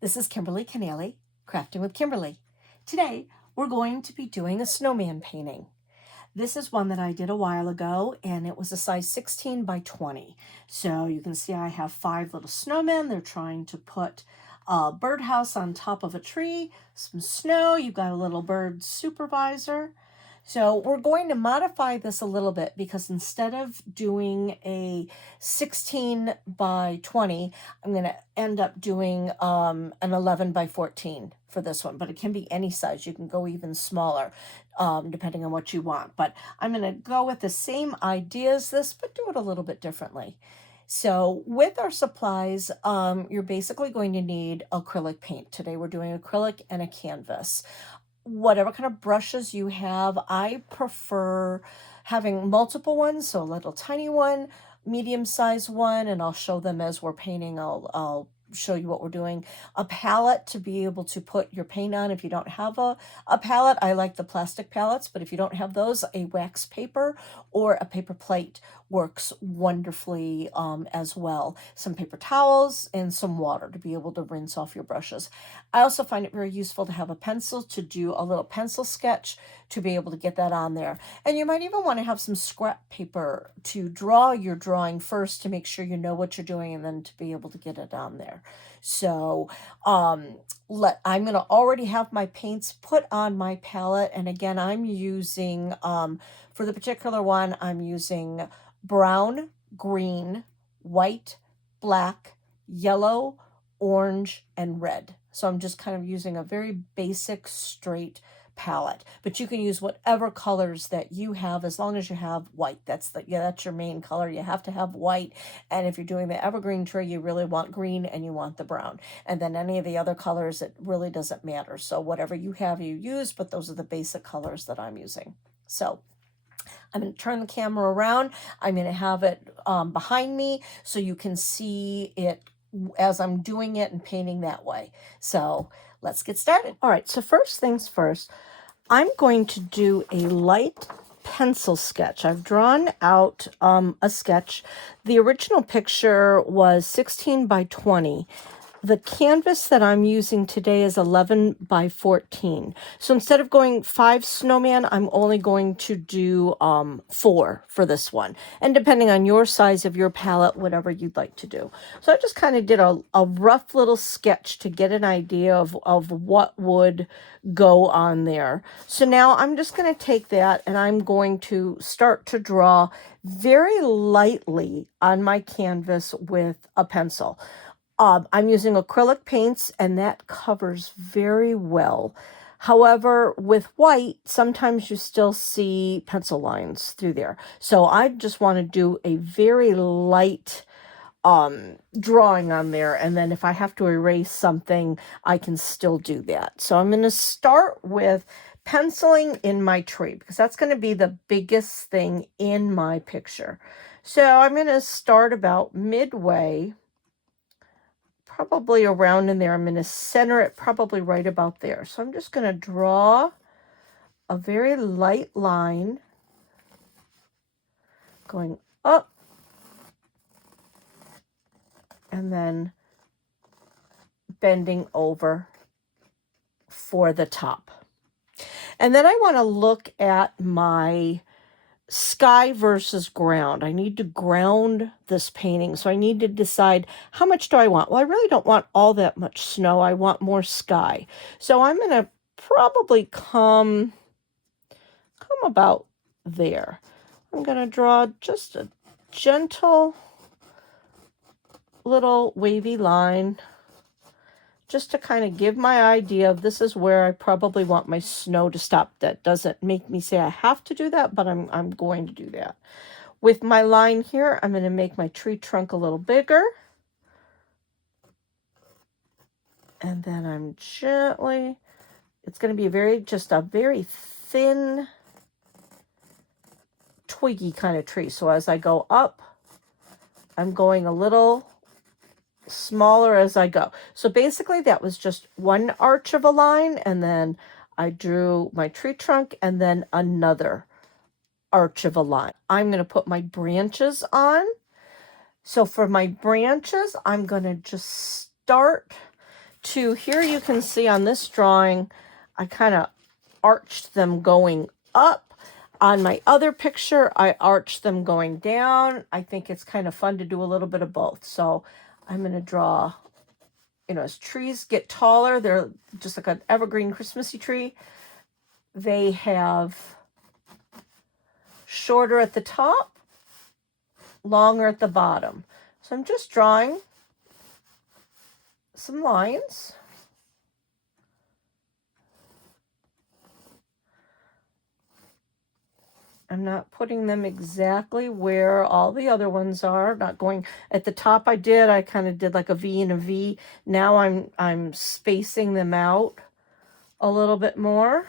This is Kimberly Canale, Crafting with Kimberly. Today, we're going to be doing a snowman painting. This is one that I did a while ago, and it was a size 16 by 20. So you can see I have 5 little snowmen. They're trying to put a birdhouse on top of a tree, some snow. You've got a little bird supervisor. So we're going to modify this a little bit because instead of doing a 16 by 20, I'm going to end up doing an 11 by 14 for this one, but it can be any size. You can go even smaller depending on what you want. But I'm going to go with the same idea as this, but do it a little bit differently. So with our supplies, you're basically going to need acrylic paint. Today we're doing acrylic and a canvas. Whatever kind of brushes you have, I prefer having multiple ones, so a little tiny one, medium-sized one, and I'll show them as we're painting. I'll show you what we're doing. A palette to be able to put your paint on if you don't have a palette. I like the plastic palettes, but if you don't have those, a wax paper or a paper plate works wonderfully as well. Some paper towels and some water to be able to rinse off your brushes. I also find it very useful to have a pencil to do a little pencil sketch to be able to get that on there. And you might even want to have some scrap paper to draw your drawing first to make sure you know what you're doing and then to be able to get it on there. So I'm going to already have my paints put on my palette. And again, I'm using, for the particular one, I'm using brown, green, white, black, yellow, orange, and red. So I'm just kind of using a very basic straight palette, but you can use whatever colors that you have as long as you have white. That's your main color. You have to have white. And if you're doing the evergreen tree, you really want green and you want the brown. And then any of the other colors, it really doesn't matter. So whatever you have, you use, but those are the basic colors that I'm using. So I'm going to turn the camera around. I'm going to have it behind me so you can see it as I'm doing it and painting that way. So let's get started. All right, so first things first, I'm going to do a light pencil sketch. I've drawn out a sketch. The original picture was 16 by 20. The canvas that I'm using today is 11 by 14. So instead of going 5 snowman, I'm only going to do 4 for this one. And depending on your size of your palette, whatever you'd like to do. So I just kind of did a rough little sketch to get an idea of what would go on there. So now I'm just going to take that and I'm going to start to draw very lightly on my canvas with a pencil. I'm using acrylic paints and that covers very well. However, with white, sometimes you still see pencil lines through there. So I just want to do a very light drawing on there. And then if I have to erase something, I can still do that. So I'm going to start with penciling in my tree because that's going to be the biggest thing in my picture. So I'm going to start about midway, probably around in there. I'm going to center it probably right about there. So I'm just going to draw a very light line going up and then bending over for the top. And then I want to look at my sky versus ground. I need to ground this painting. So I need to decide how much do I want? Well, I really don't want all that much snow. I want more sky. So I'm going to probably come about there. I'm going to draw just a gentle little wavy line just to kind of give my idea of this is where I probably want my snow to stop. That doesn't make me say I have to do that, but I'm going to do that. With my line here, I'm going to make my tree trunk a little bigger. And then I'm gently, it's going to be just a very thin, twiggy kind of tree. So as I go up, I'm going a little smaller as I go. So basically that was just one arch of a line, and then I drew my tree trunk and then another arch of a line. I'm going to put my branches on. So for my branches, I'm going to just start to here. You can see on this drawing, I kind of arched them going up. On my other picture, I arched them going down. I think it's kind of fun to do a little bit of both. So I'm going to draw, you know, as trees get taller, they're just like an evergreen Christmassy tree. They have shorter at the top, longer at the bottom. So I'm just drawing some lines. I'm not putting them exactly where all the other ones are. Not going at the top. I kind of did like a V and a V. Now I'm spacing them out a little bit more.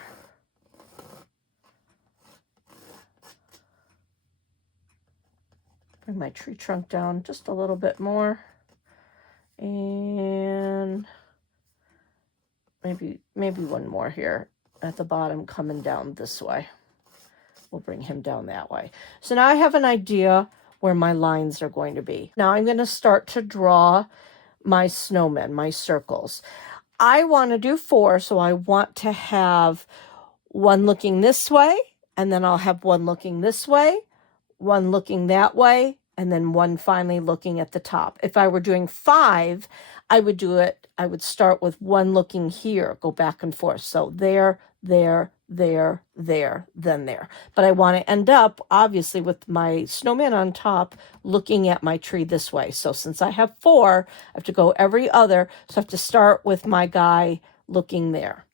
Bring my tree trunk down just a little bit more. And maybe one more here at the bottom coming down this way. We'll bring him down that way. So now I have an idea where my lines are going to be. Now I'm going to start to draw my snowmen, my circles. I want to do 4, so I want to have one looking this way, and then I'll have one looking this way, one looking that way, and then one finally looking at the top. If I were doing 5, I would start with one looking here, go back and forth. So there, there, there, there, then there. But I want to end up, obviously, with my snowman on top looking at my tree this way. So since I have 4, I have to go every other. So I have to start with my guy looking there.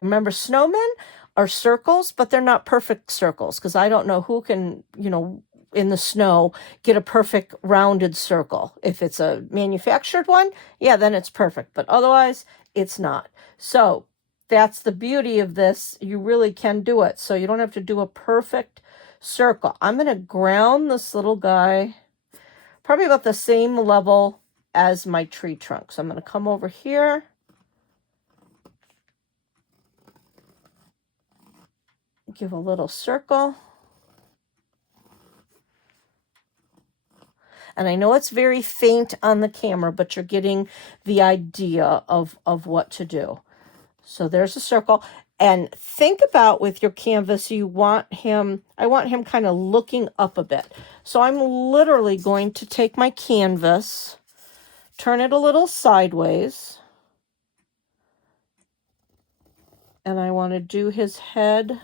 Remember, snowmen are circles, but they're not perfect circles, because I don't know who can, you know, in the snow, get a perfect rounded circle. If it's a manufactured one, yeah, then it's perfect. But otherwise, it's not. So that's the beauty of this. You really can do it. So you don't have to do a perfect circle. I'm going to ground this little guy probably about the same level as my tree trunk. So I'm going to come over here. Give a little circle. And I know it's very faint on the camera, but you're getting the idea of what to do. So there's a circle. And think about with your canvas, I want him kind of looking up a bit. So I'm literally going to take my canvas, turn it a little sideways. And I want to do his head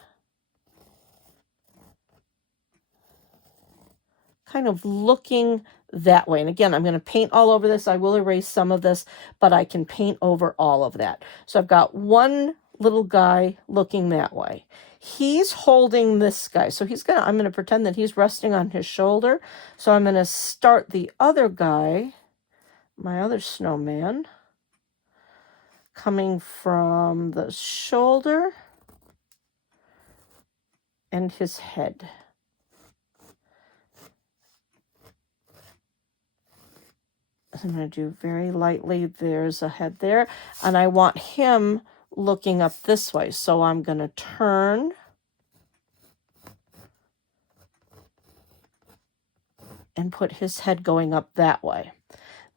kind of looking that way. And again, I'm going to paint all over this. I will erase some of this, but I can paint over all of that. So I've got one little guy looking that way. He's holding this guy. So I'm going to pretend that he's resting on his shoulder. So I'm going to start the other guy, my other snowman, coming from the shoulder and his head. So I'm going to do very lightly. There's a head there. And I want him looking up this way. So I'm going to turn and put his head going up that way.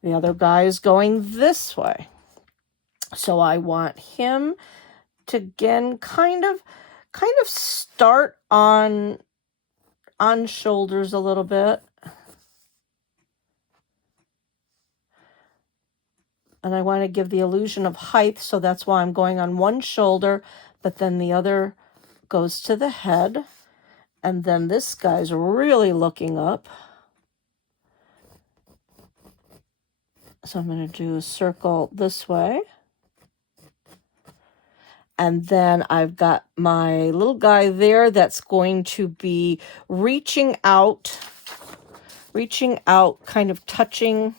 The other guy is going this way. So I want him to, again, kind of start on shoulders a little bit. And I want to give the illusion of height, so that's why I'm going on one shoulder, but then the other goes to the head. And then this guy's really looking up. So I'm going to do a circle this way. And then I've got my little guy there that's going to be reaching out, kind of touching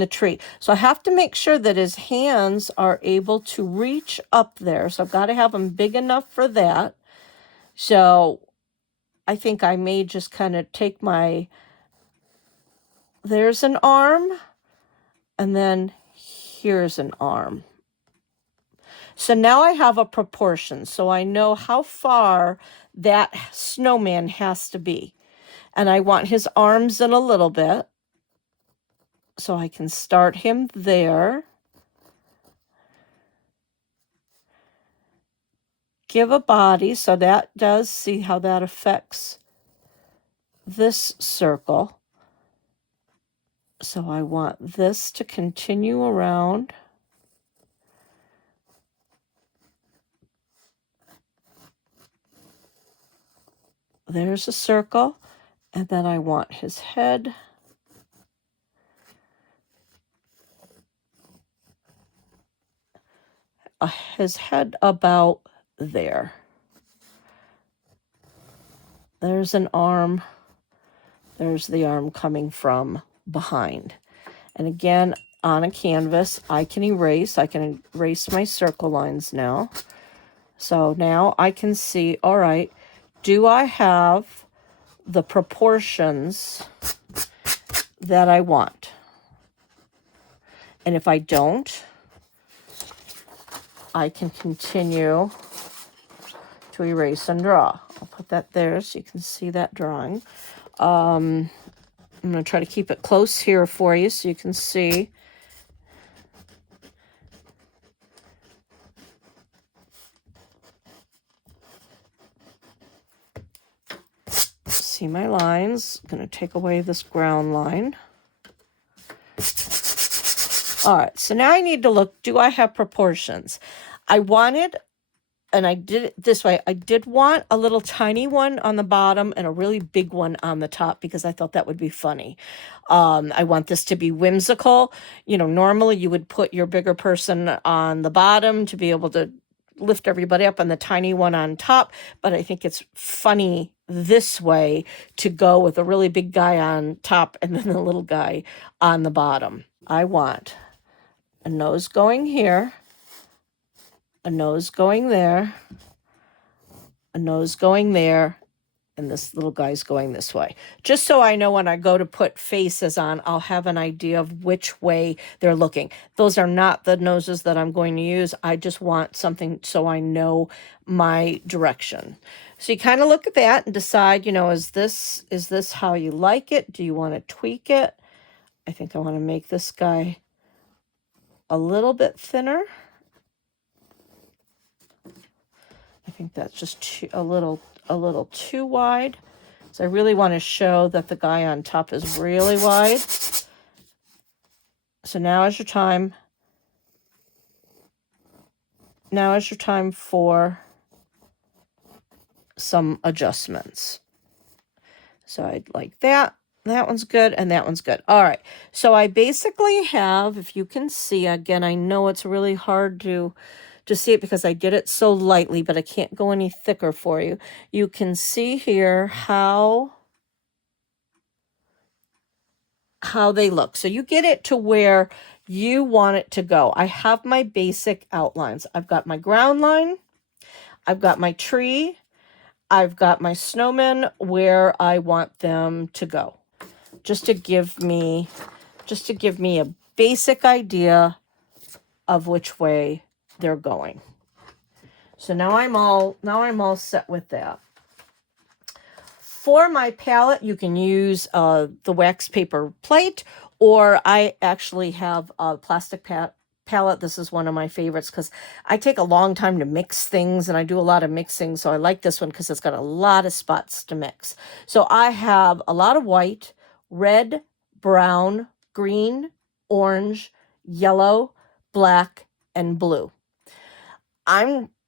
the tree. So I have to make sure that his hands are able to reach up there. So I've got to have them big enough for that. So I think I may just kind of take there's an arm, and then here's an arm. So now I have a proportion. So I know how far that snowman has to be. And I want his arms in a little bit. So I can start him there. Give a body, so that does, see how that affects this circle. So I want this to continue around. There's a circle, and then I want his head. His head about there. There's an arm. There's the arm coming from behind. And again, on a canvas, I can erase my circle lines now. So now I can see, all right, do I have the proportions that I want? And if I don't, I can continue to erase and draw. I'll put that there so you can see that drawing. I'm going to try to keep it close here for you so you can see. See my lines. I'm going to take away this ground line. All right, so now I need to look, do I have proportions? I wanted, and I did it this way, I did want a little tiny one on the bottom and a really big one on the top because I thought that would be funny. I want this to be whimsical. You know, normally you would put your bigger person on the bottom to be able to lift everybody up and the tiny one on top, but I think it's funny this way to go with a really big guy on top and then the little guy on the bottom. I want a nose going here, a nose going there, a nose going there, and this little guy's going this way. Just so I know when I go to put faces on, I'll have an idea of which way they're looking. Those are not the noses that I'm going to use. I just want something so I know my direction. So you kind of look at that and decide, you know, is this how you like it? Do you want to tweak it? I think I want to make this guy a little bit thinner. I think that's just a little too wide. So I really want to show that the guy on top is really wide. So now is your time. Now is your time for some adjustments. So I'd like that. That one's good, and that one's good. All right. So I basically have, if you can see, again, I know it's really hard to see it because I did it so lightly, but I can't go any thicker for you. You can see here how they look. So you get it to where you want it to go. I have my basic outlines. I've got my ground line. I've got my tree. I've got my snowmen where I want them to go. Just to give me a basic idea of which way they're going. So now I'm all set with that. For my palette, you can use the wax paper plate, or I actually have a plastic palette. This is one of my favorites because I take a long time to mix things and I do a lot of mixing. So I like this one because it's got a lot of spots to mix. So I have a lot of white, red, brown, green, orange, yellow, black, and blue.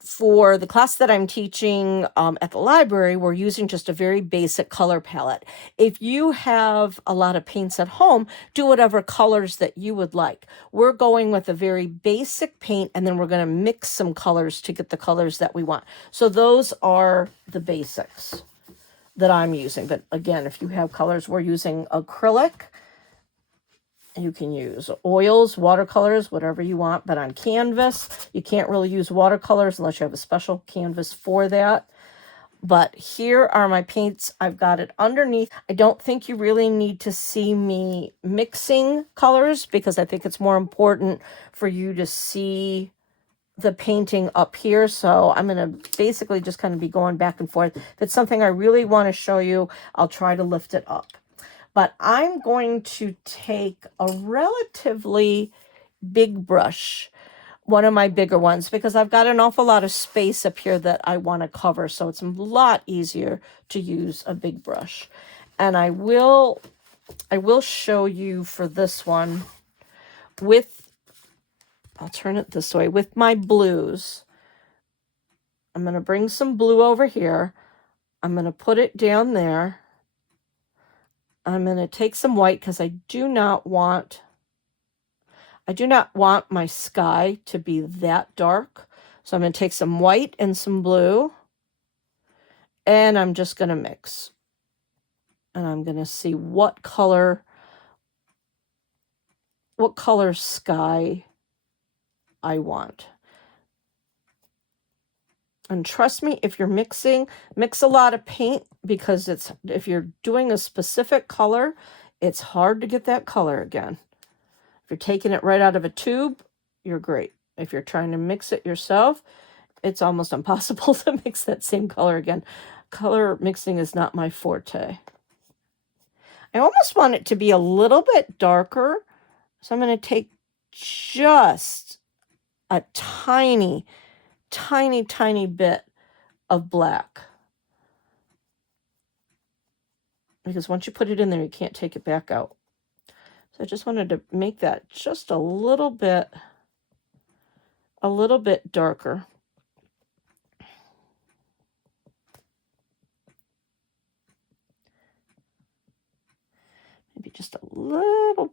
For the class that I'm teaching at the library, we're using just a very basic color palette. If you have a lot of paints at home, do whatever colors that you would like. We're going with a very basic paint, and then we're going to mix some colors to get the colors that we want. So those are the basics that I'm using. But again, if you have colors, we're using acrylic. You can use oils, watercolors, whatever you want, but on canvas, you can't really use watercolors unless you have a special canvas for that. But here are my paints. I've got it underneath. I don't think you really need to see me mixing colors because I think it's more important for you to see the painting up here. So I'm going to basically just kind of be going back and forth. If it's something I really want to show you, I'll try to lift it up. But I'm going to take a relatively big brush, one of my bigger ones, because I've got an awful lot of space up here that I want to cover. So it's a lot easier to use a big brush. And I will show you for this one with, I'll turn it this way, with my blues. I'm going to bring some blue over here. I'm going to put it down there. I'm going to take some white because I do not want my sky to be that dark. So I'm going to take some white and some blue, and I'm just going to mix. And I'm going to see what color sky I want. And trust me, if you're mixing, mix a lot of paint, because if you're doing a specific color, it's hard to get that color again. If you're taking it right out of a tube, you're great. If you're trying to mix it yourself, it's almost impossible to mix that same color again. Color mixing is not my forte. I almost want it to be a little bit darker, so I'm going to take just a tiny, tiny, tiny bit of black. Because once you put it in there, you can't take it back out. So I just wanted to make that just a little bit darker. Maybe just a little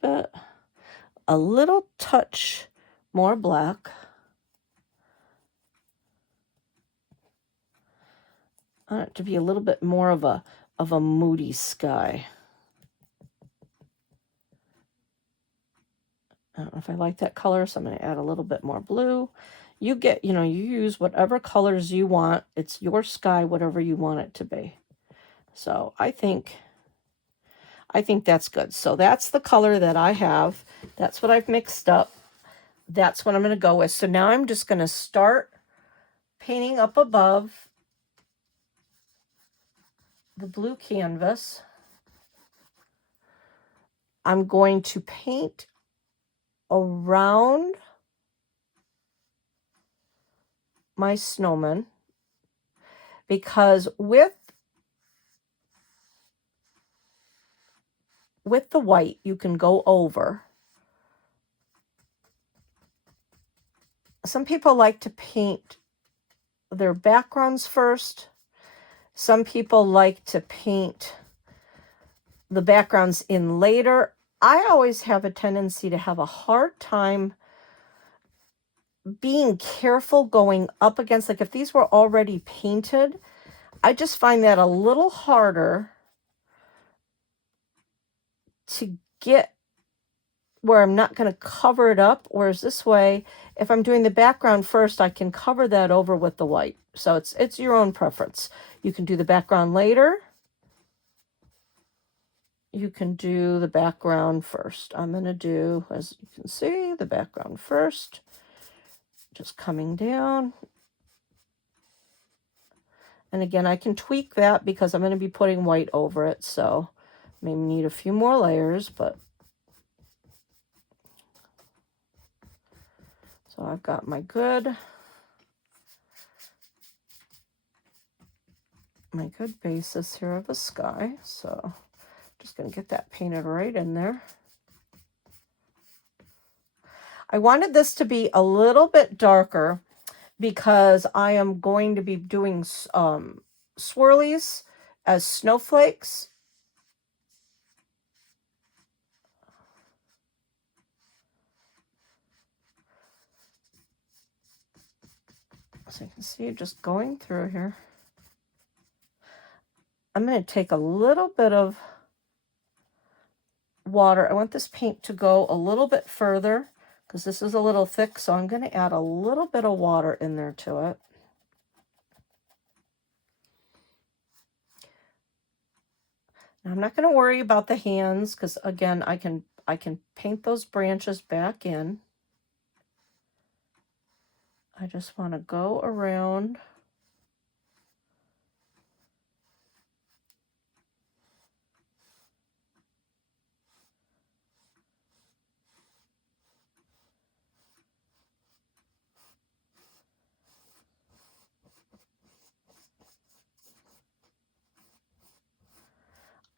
touch more black. I want it to be a little bit more of a moody sky. I don't know if I like that color, so I'm going to add a little bit more blue. You use whatever colors you want. It's your sky, whatever you want it to be. So I think that's good. So that's the color that I have. That's what I've mixed up. That's what I'm going to go with. So now I'm just going to start painting up above the blue canvas. I'm going to paint around my snowman, because with the white you can go over. Some people like to paint their backgrounds first. Some people like to paint the backgrounds in later. I always have a tendency to have a hard time being careful going up against, like if these were already painted, I just find that a little harder to get where I'm not going to cover it up. Whereas this way, if I'm doing the background first, I can cover that over with the white. So it's your own preference. You can do the background later. You can do the background first. I'm going to do, as you can see, the background first. Just coming down. And again, I can tweak that because I'm going to be putting white over it. So maybe need a few more layers, but so I've got my good basis here of a sky. So just going to get that painted right in there. I wanted this to be a little bit darker because I am going to be doing swirlies as snowflakes. So you can see just going through here. I'm going to take a little bit of water. I want this paint to go a little bit further because this is a little thick, so I'm going to add a little bit of water in there to it. Now, I'm not going to worry about the hands because again, I can paint those branches back in. I just want to go around.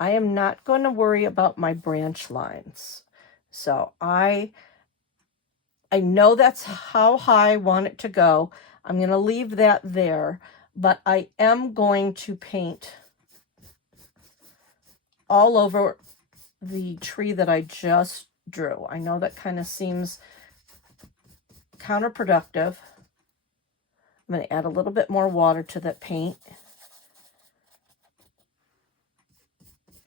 I am not going to worry about my branch lines. So I know that's how high I want it to go. I'm going to leave that there, but I am going to paint all over the tree that I just drew. I know that kind of seems counterproductive. I'm going to add a little bit more water to that paint,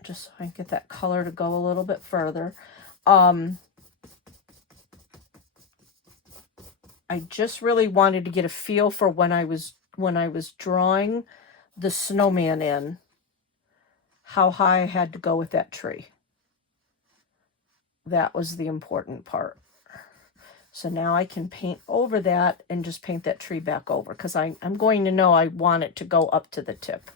just so I can get that color to go a little bit further. I just really wanted to get a feel for when I was drawing the snowman in, how high I had to go with that tree. That was the important part. So now I can paint over that and just paint that tree back over, because I'm going to know I want it to go up to the tip.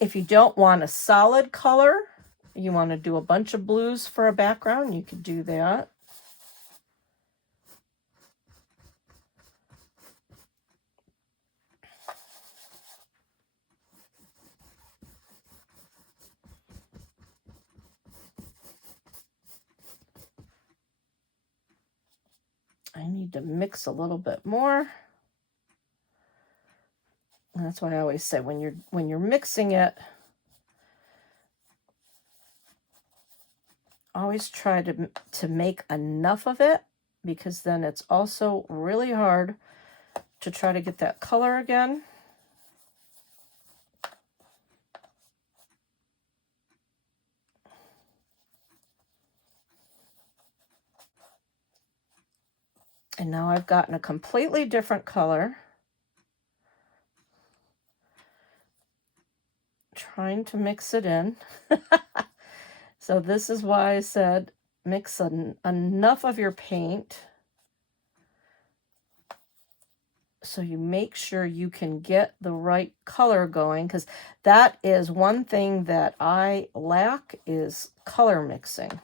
If you don't want a solid color, you want to do a bunch of blues for a background, you could do that. I need to mix a little bit more. And that's why I always say when you're mixing it, always try to make enough of it, because then it's also really hard to try to get that color again. And now I've gotten a completely different color. Trying to mix it in. So this is why I said mix enough of your paint so you make sure you can get the right color going, because that is one thing that I lack, is color mixing.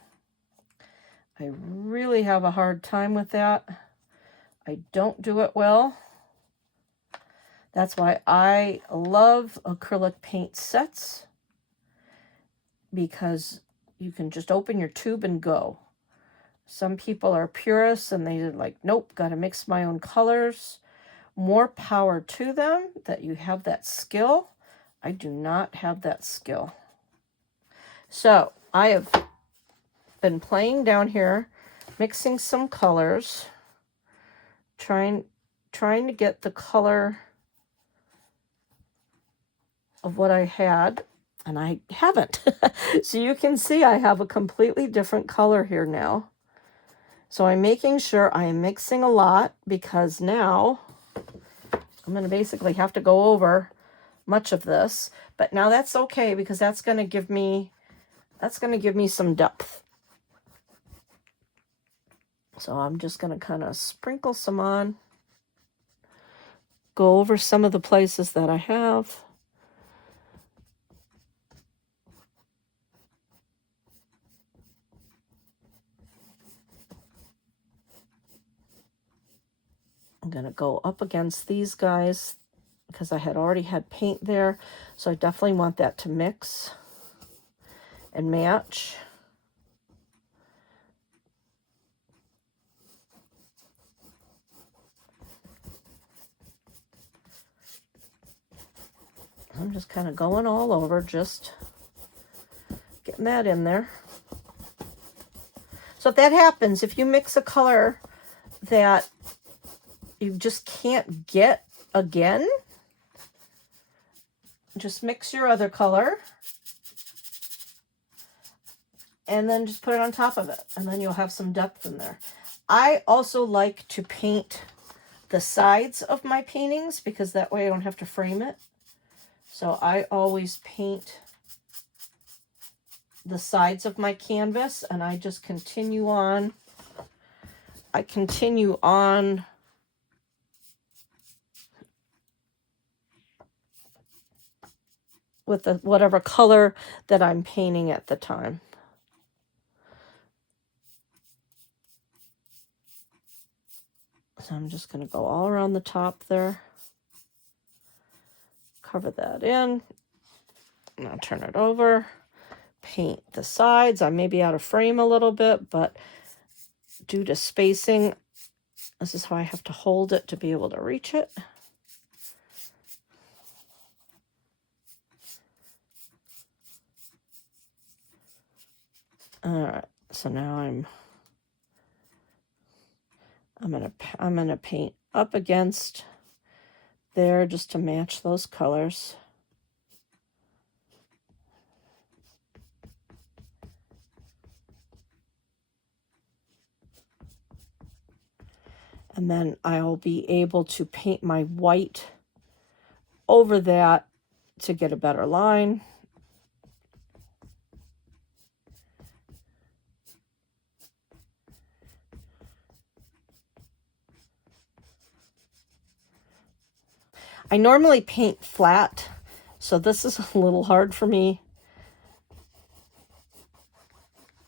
I really have a hard time with that. I don't do it well. That's why I love acrylic paint sets, because you can just open your tube and go. Some people are purists and they're like, nope, got to mix my own colors. More power to them that you have that skill. I do not have that skill. So I have been playing down here, mixing some colors, trying to get the color of what I had, and I haven't. So you can see I have a completely different color here now. So I'm making sure I am mixing a lot, because now I'm going to basically have to go over much of this. But now that's okay, because that's going to give me some depth. So I'm just going to kind of sprinkle some on, go over some of the places that I have. I'm going to go up against these guys because I had already had paint there. So I definitely want that to mix and match. I'm just kind of going all over, just getting that in there. So if that happens, if you mix a color that you just can't get again, just mix your other color and then just put it on top of it, and then you'll have some depth in there. I also like to paint the sides of my paintings, because that way I don't have to frame it. So I always paint the sides of my canvas, and I just continue on. I continue on with whatever color that I'm painting at the time. So I'm just going to go all around the top there. Cover that in. Now turn it over. Paint the sides. I may be out of frame a little bit, but due to spacing, this is how I have to hold it to be able to reach it. All right, so now I'm gonna paint up against there just to match those colors. And then I'll be able to paint my white over that to get a better line. I normally paint flat, so this is a little hard for me,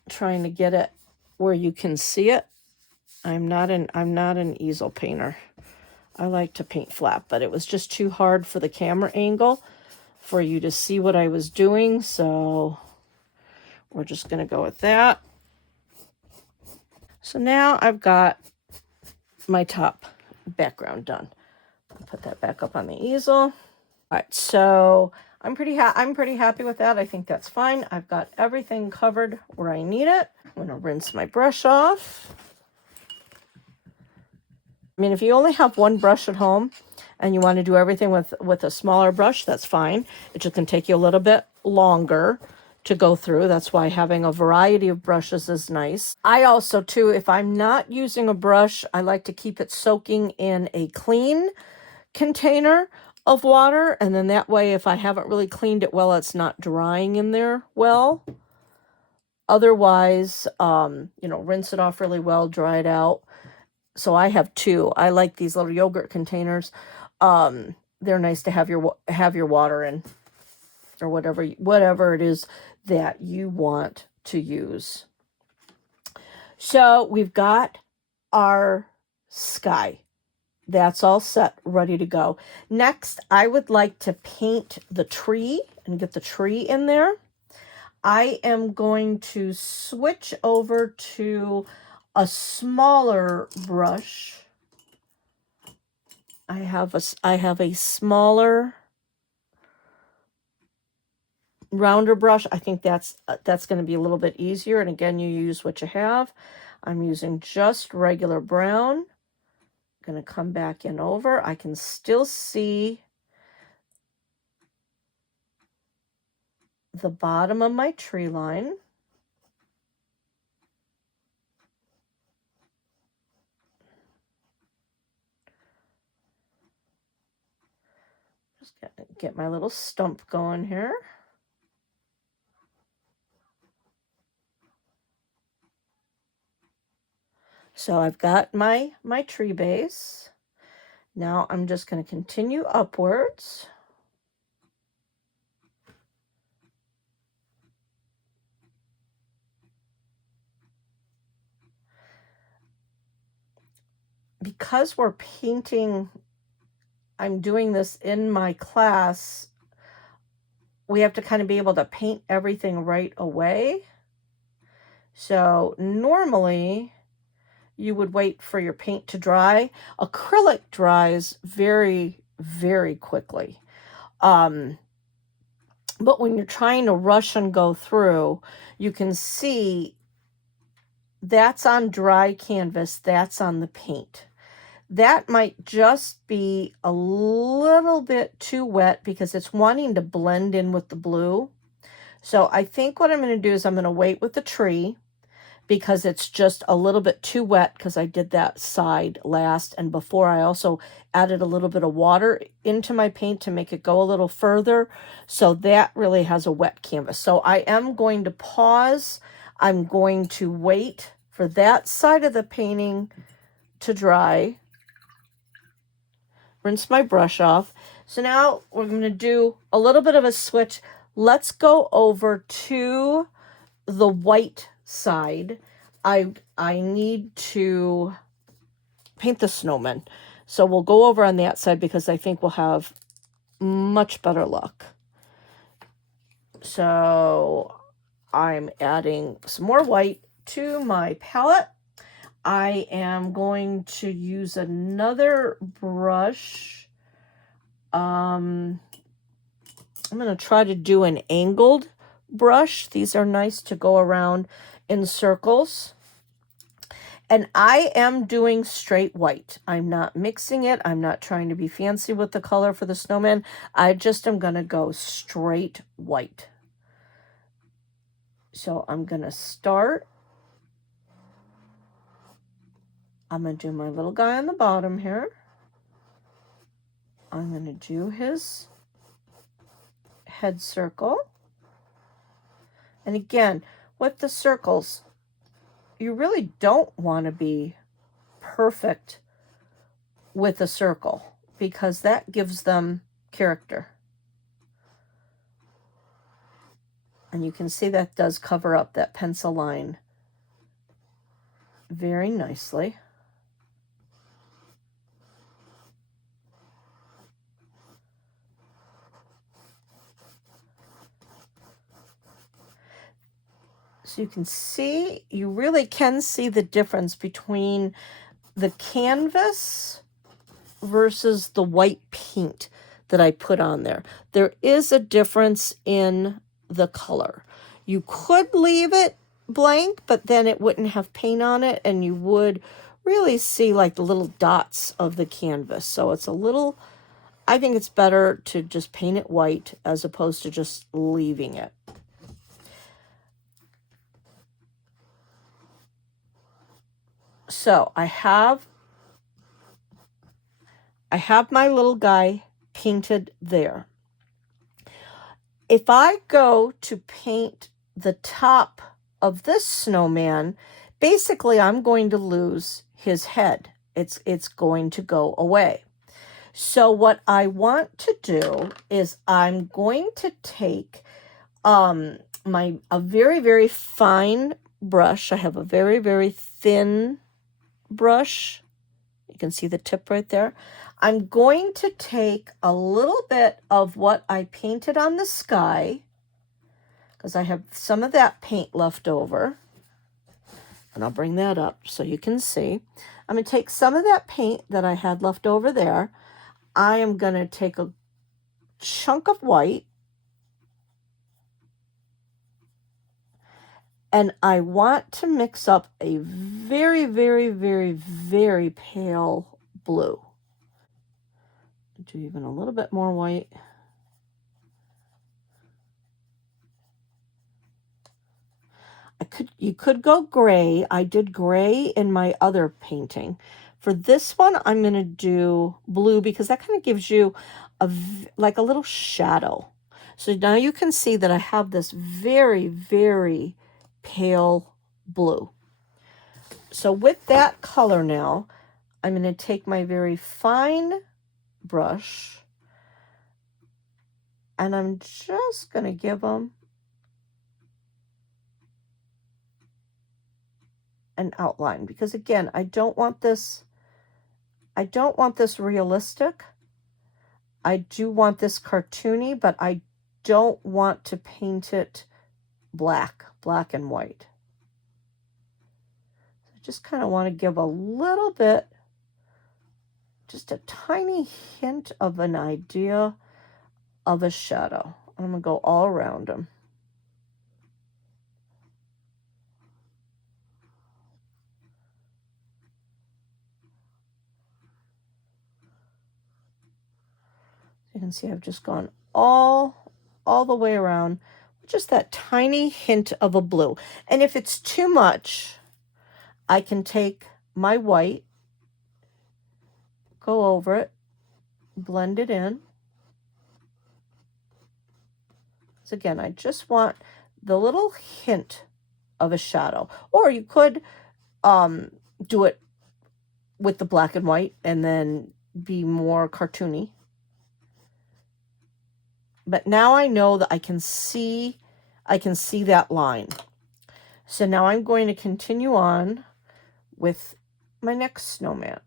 trying to get it where you can see it. I'm not an easel painter. I like to paint flat, but it was just too hard for the camera angle for you to see what I was doing, so we're just going to go with that. So now I've got my top background done. I'll put that back up on the easel. All right, so I'm pretty happy with that. I think that's fine. I've got everything covered where I need it. I'm going to rinse my brush off. I mean, if you only have one brush at home and you want to do everything with a smaller brush, that's fine. It just can take you a little bit longer to go through. That's why having a variety of brushes is nice. I also, too, if I'm not using a brush, I like to keep it soaking in a clean container of water. And then that way, if I haven't really cleaned it well, it's not drying in there well. Otherwise, rinse it off really well, dry it out. So I have two. I like these little yogurt containers. They're nice to have your water in, or whatever it is that you want to use. So we've got our sky. That's all set, ready to go. Next, I would like to paint the tree and get the tree in there. I am going to switch over to a smaller brush. I have a smaller, rounder brush. I think that's going to be a little bit easier. And again, you use what you have. I'm using just regular brown. I'm going to come back in over. I can still see the bottom of my tree line. Just get my little stump going here. So I've got my tree base. Now I'm just going to continue upwards. Because we're painting, I'm doing this in my class, we have to kind of be able to paint everything right away. So normally you would wait for your paint to dry. Acrylic dries very, very quickly. But when you're trying to rush and go through, you can see that's on dry canvas, that's on the paint. That might just be a little bit too wet because it's wanting to blend in with the blue. So I think what I'm going to do is I'm going to wait with the tree because it's just a little bit too wet because I did that side last. And before I also added a little bit of water into my paint to make it go a little further. So that really has a wet canvas. So I am going to pause. I'm going to wait for that side of the painting to dry. Rinse my brush off. So now we're going to do a little bit of a switch. Let's go over to the white side. I need to paint the snowmen. So we'll go over on that side because I think we'll have much better luck. So I'm adding some more white to my palette. I am going to use another brush. I'm going to try to do an angled brush. These are nice to go around in circles. And I am doing straight white. I'm not mixing it. I'm not trying to be fancy with the color for the snowman. I just am going to go straight white. So I'm going to start. I'm going to do my little guy on the bottom here. I'm going to do his head circle. And again, with the circles, you really don't want to be perfect with a circle because that gives them character. And you can see that does cover up that pencil line very nicely. So you can see, you really can see the difference between the canvas versus the white paint that I put on there. There is a difference in the color. You could leave it blank, but then it wouldn't have paint on it, and you would really see like the little dots of the canvas. So it's a little, I think it's better to just paint it white as opposed to just leaving it. So I have my little guy painted there. If I go to paint the top of this snowman, basically I'm going to lose his head. It's going to go away. So what I want to do is I'm going to take a very, very fine brush. I have a very, very thin brush. You can see the tip right there. I'm going to take a little bit of what I painted on the sky because I have some of that paint left over. And I'll bring that up so you can see. I'm going to take some of that paint that I had left over there. I am going to take a chunk of white. And I want to mix up a very, very, very, very pale blue. Do even a little bit more white. You could go gray. I did gray in my other painting. For this one, I'm going to do blue because that kind of gives you like a little shadow. So now you can see that I have this very, very pale blue. So with that color now, I'm going to take my very fine brush and I'm just going to give them an outline because again, I don't want this realistic. I do want this cartoony, but I don't want to paint it black and white. I just kind of want to give a little bit, just a tiny hint of an idea of a shadow. I'm going to go all around them. You can see I've just gone all the way around with just that tiny hint of a blue. And if it's too much, I can take my white, go over it, blend it in. So again, I just want the little hint of a shadow. Or you could do it with the black and white and then be more cartoony. But now I know that I can see that line. So now I'm going to continue on with my next snowman.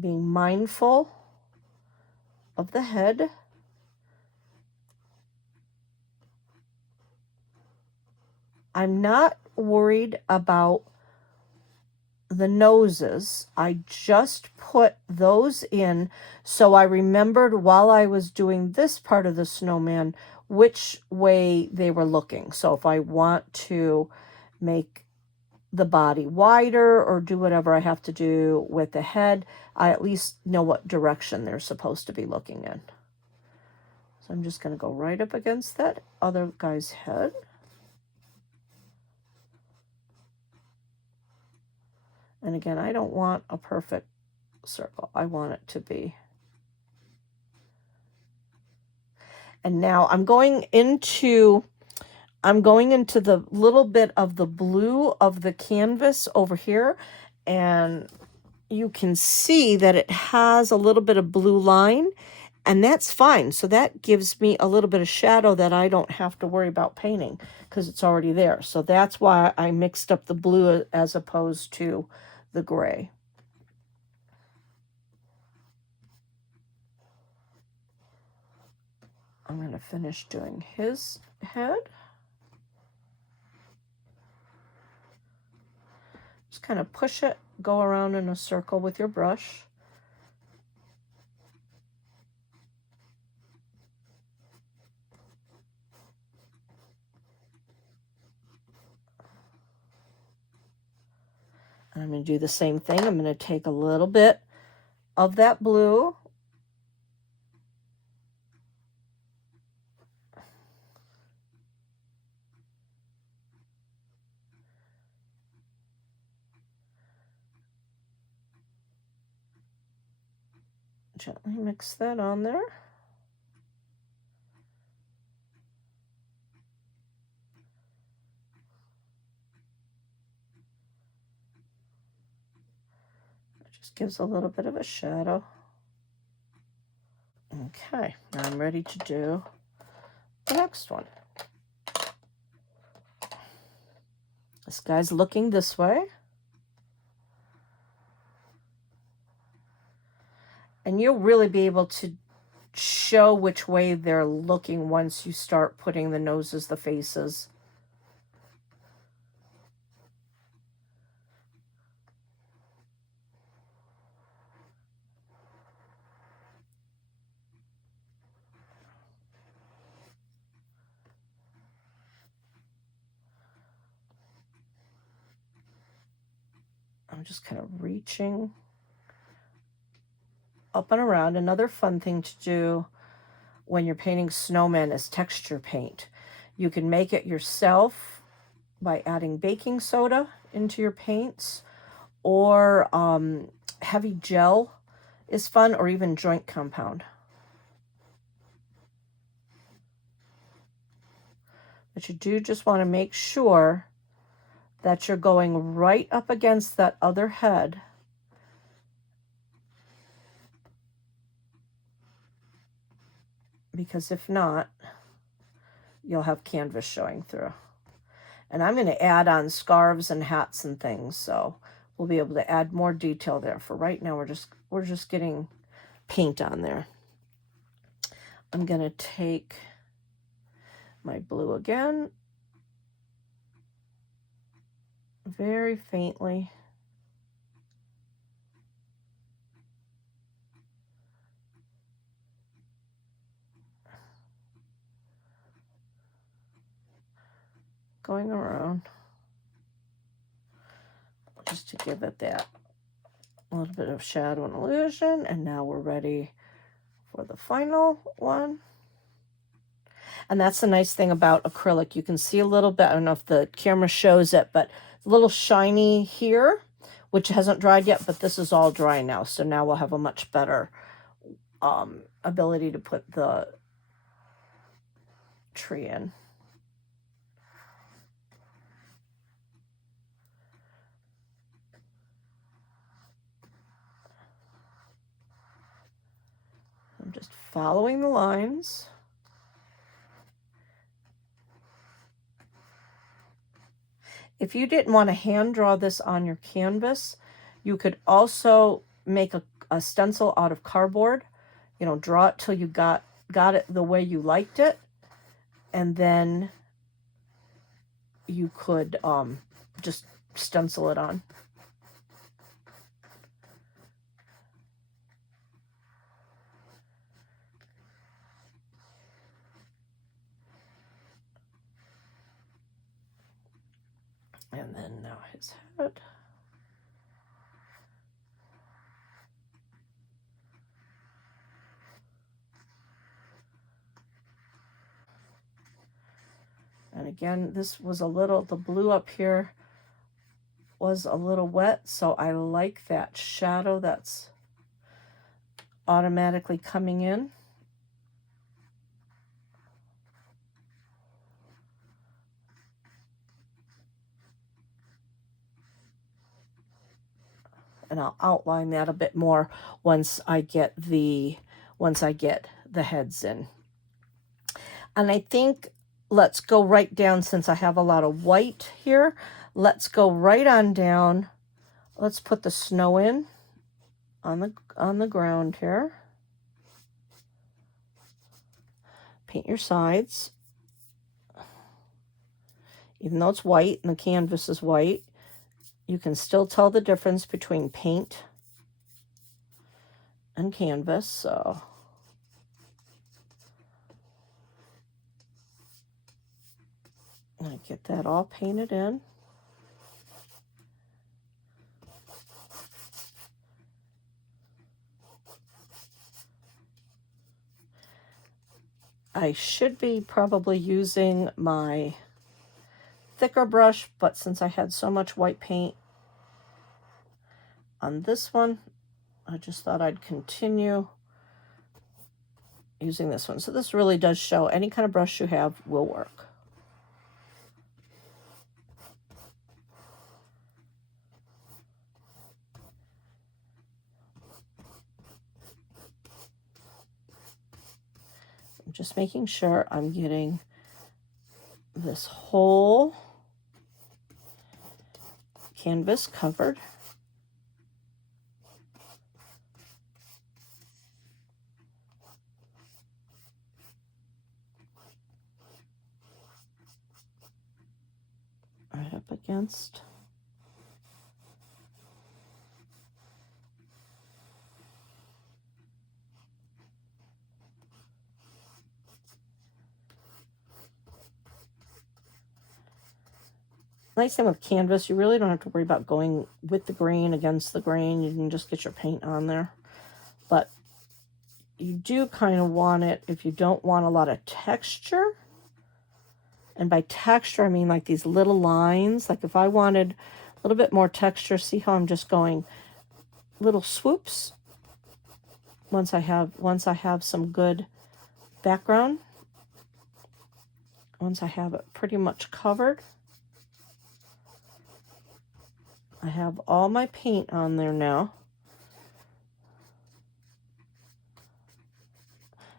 being mindful of the head. I'm not worried about the noses. I just put those in so I remembered while I was doing this part of the snowman which way they were looking. So if I want to make the body wider or do whatever I have to do with the head, I at least know what direction they're supposed to be looking in. So I'm just going to go right up against that other guy's head. And again, I don't want a perfect circle. I want it to be. And now I'm going into the little bit of the blue of the canvas over here, and you can see that it has a little bit of blue line, and that's fine. So that gives me a little bit of shadow that I don't have to worry about painting because it's already there. So that's why I mixed up the blue as opposed to the gray. I'm going to finish doing his head. Just kind of push it, go around in a circle with your brush. And I'm going to do the same thing. I'm going to take a little bit of that blue. Gently mix that on there. It just gives a little bit of a shadow. Okay, now I'm ready to do the next one. This guy's looking this way. And you'll really be able to show which way they're looking once you start putting the noses, the faces. I'm just kind of reaching up and around. Another fun thing to do when you're painting snowmen is texture paint. You can make it yourself by adding baking soda into your paints, or heavy gel is fun, or even joint compound. But you do just want to make sure that you're going right up against that other head. Because if not, you'll have canvas showing through. And I'm going to add on scarves and hats and things, so we'll be able to add more detail there. For right now, we're just getting paint on there. I'm going to take my blue again, very faintly. Going around just to give it that a little bit of shadow and illusion. And now we're ready for the final one. And that's the nice thing about acrylic. You can see a little bit, I don't know if the camera shows it, but a little shiny here, which hasn't dried yet, but this is all dry now. So now we'll have a much better ability to put the tree in. I'm just following the lines. If you didn't want to hand draw this on your canvas, you could also make a stencil out of cardboard. You know, draw it till you got it the way you liked it, and then you could just stencil it on. And then now his head. And again, this was a little, the blue up here was a little wet, so I like that shadow that's automatically coming in. And I'll outline that a bit more once I get the heads in. And I think let's go right down, since I have a lot of white here. Let's go right on down. Let's put the snow in on the ground here. Paint your sides. Even though it's white and the canvas is white, you can still tell the difference between paint and canvas. So I get that all painted in. I should be probably using my thicker brush, but since I had so much white paint on this one, I just thought I'd continue using this one. So this really does show any kind of brush you have will work. I'm just making sure I'm getting this whole canvas covered. Right up against. Nice thing with canvas, you really don't have to worry about going with the grain, against the grain. You can just get your paint on there. But you do kind of want it if you don't want a lot of texture. And by texture, I mean like these little lines. Like if I wanted a little bit more texture, see how I'm just going little swoops once I have some good background. Once I have it pretty much covered. I have all my paint on there now.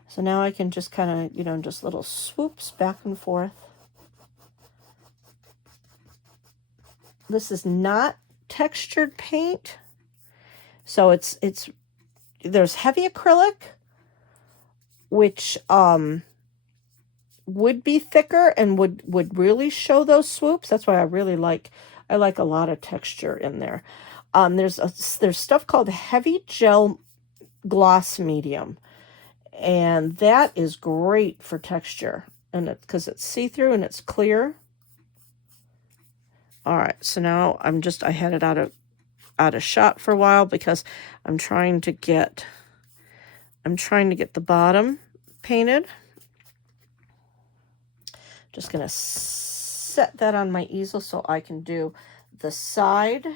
So now I can just kind of, you know, just little swoops back and forth. This is not textured paint. So there's heavy acrylic, which would be thicker and would really show those swoops. That's why I like a lot of texture in there. There's stuff called heavy gel gloss medium, and that is great for texture, and because it's see-through and it's clear. All right, so now I had it out of shot for a while because I'm trying to get the bottom painted. Just gonna set that on my easel so I can do the side.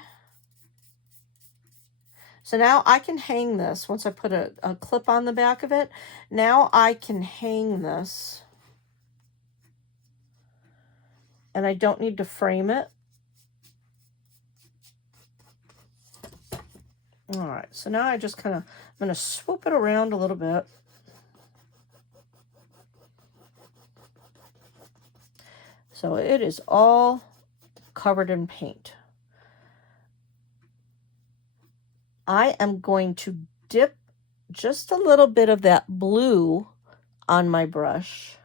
So now I can hang this. Once I put a clip on the back of it, now I can hang this. And I don't need to frame it. All right, so now I just I'm gonna swoop it around a little bit. So it is all covered in paint. I am going to dip just a little bit of that blue on my brush,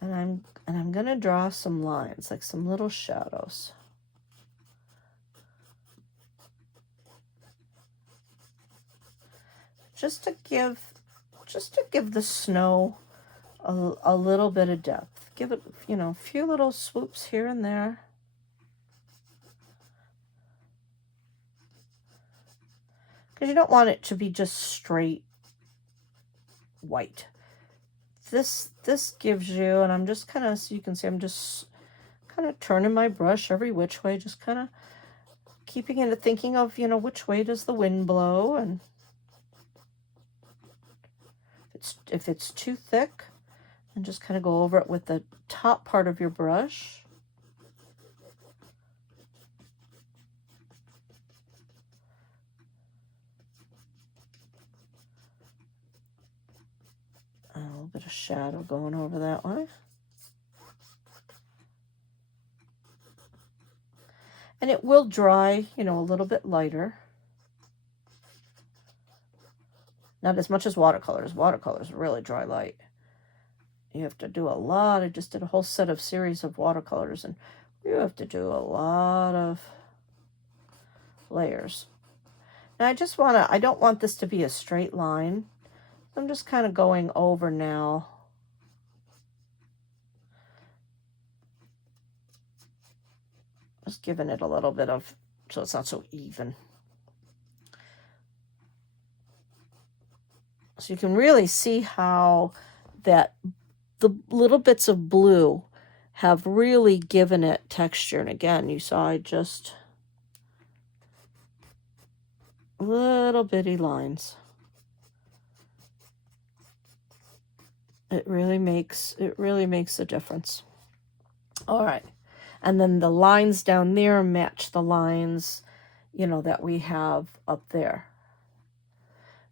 and I'm going to draw some lines, like some little shadows. Just to give the snow a little bit of depth. Give it, you know, a few little swoops here and there. Because you don't want it to be just straight white. This gives you, and I'm just kind of, so you can see, I'm just kind of turning my brush every which way, just kind of keeping it, thinking of, you know, which way does the wind blow, and if it's too thick, and just kind of go over it with the top part of your brush. A little bit of shadow going over that way. And it will dry, you know, a little bit lighter. Not as much as watercolors. Watercolors really dry light. You have to do a lot. I just did a whole series of watercolors, and you have to do a lot of layers. Now I don't want this to be a straight line. I'm just kind of going over now. Just giving it a little bit of, so it's not so even. So you can really see how that the little bits of blue have really given it texture. And again, you saw I just little bitty lines. It really makes a difference. All right. And then the lines down there match the lines, you know, that we have up there.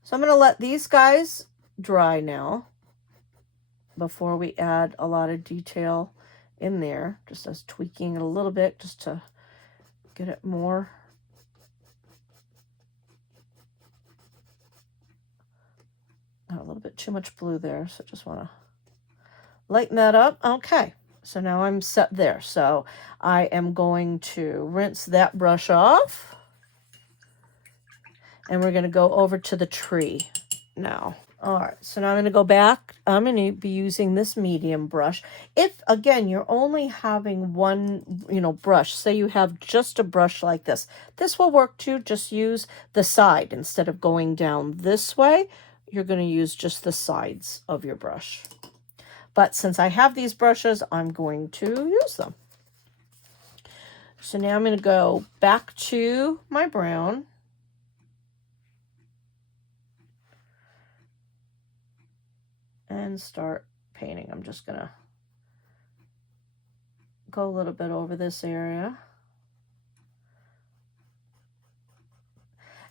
So I'm going to let these guys dry now before we add a lot of detail in there. Just as tweaking it a little bit just to get it more. A little bit too much blue there, so just want to lighten that up. Okay, so now I'm set there. So I am going to rinse that brush off, and we're going to go over to the tree now. All right, so now I'm going to go back. I'm going to be using this medium brush. If, again, you're only having one, you know, brush, say you have just a brush like this, this will work too. Just use the side. Instead of going down this way, you're going to use just the sides of your brush. But since I have these brushes, I'm going to use them. So now I'm going to go back to my brown. And start painting. I'm just going to go a little bit over this area.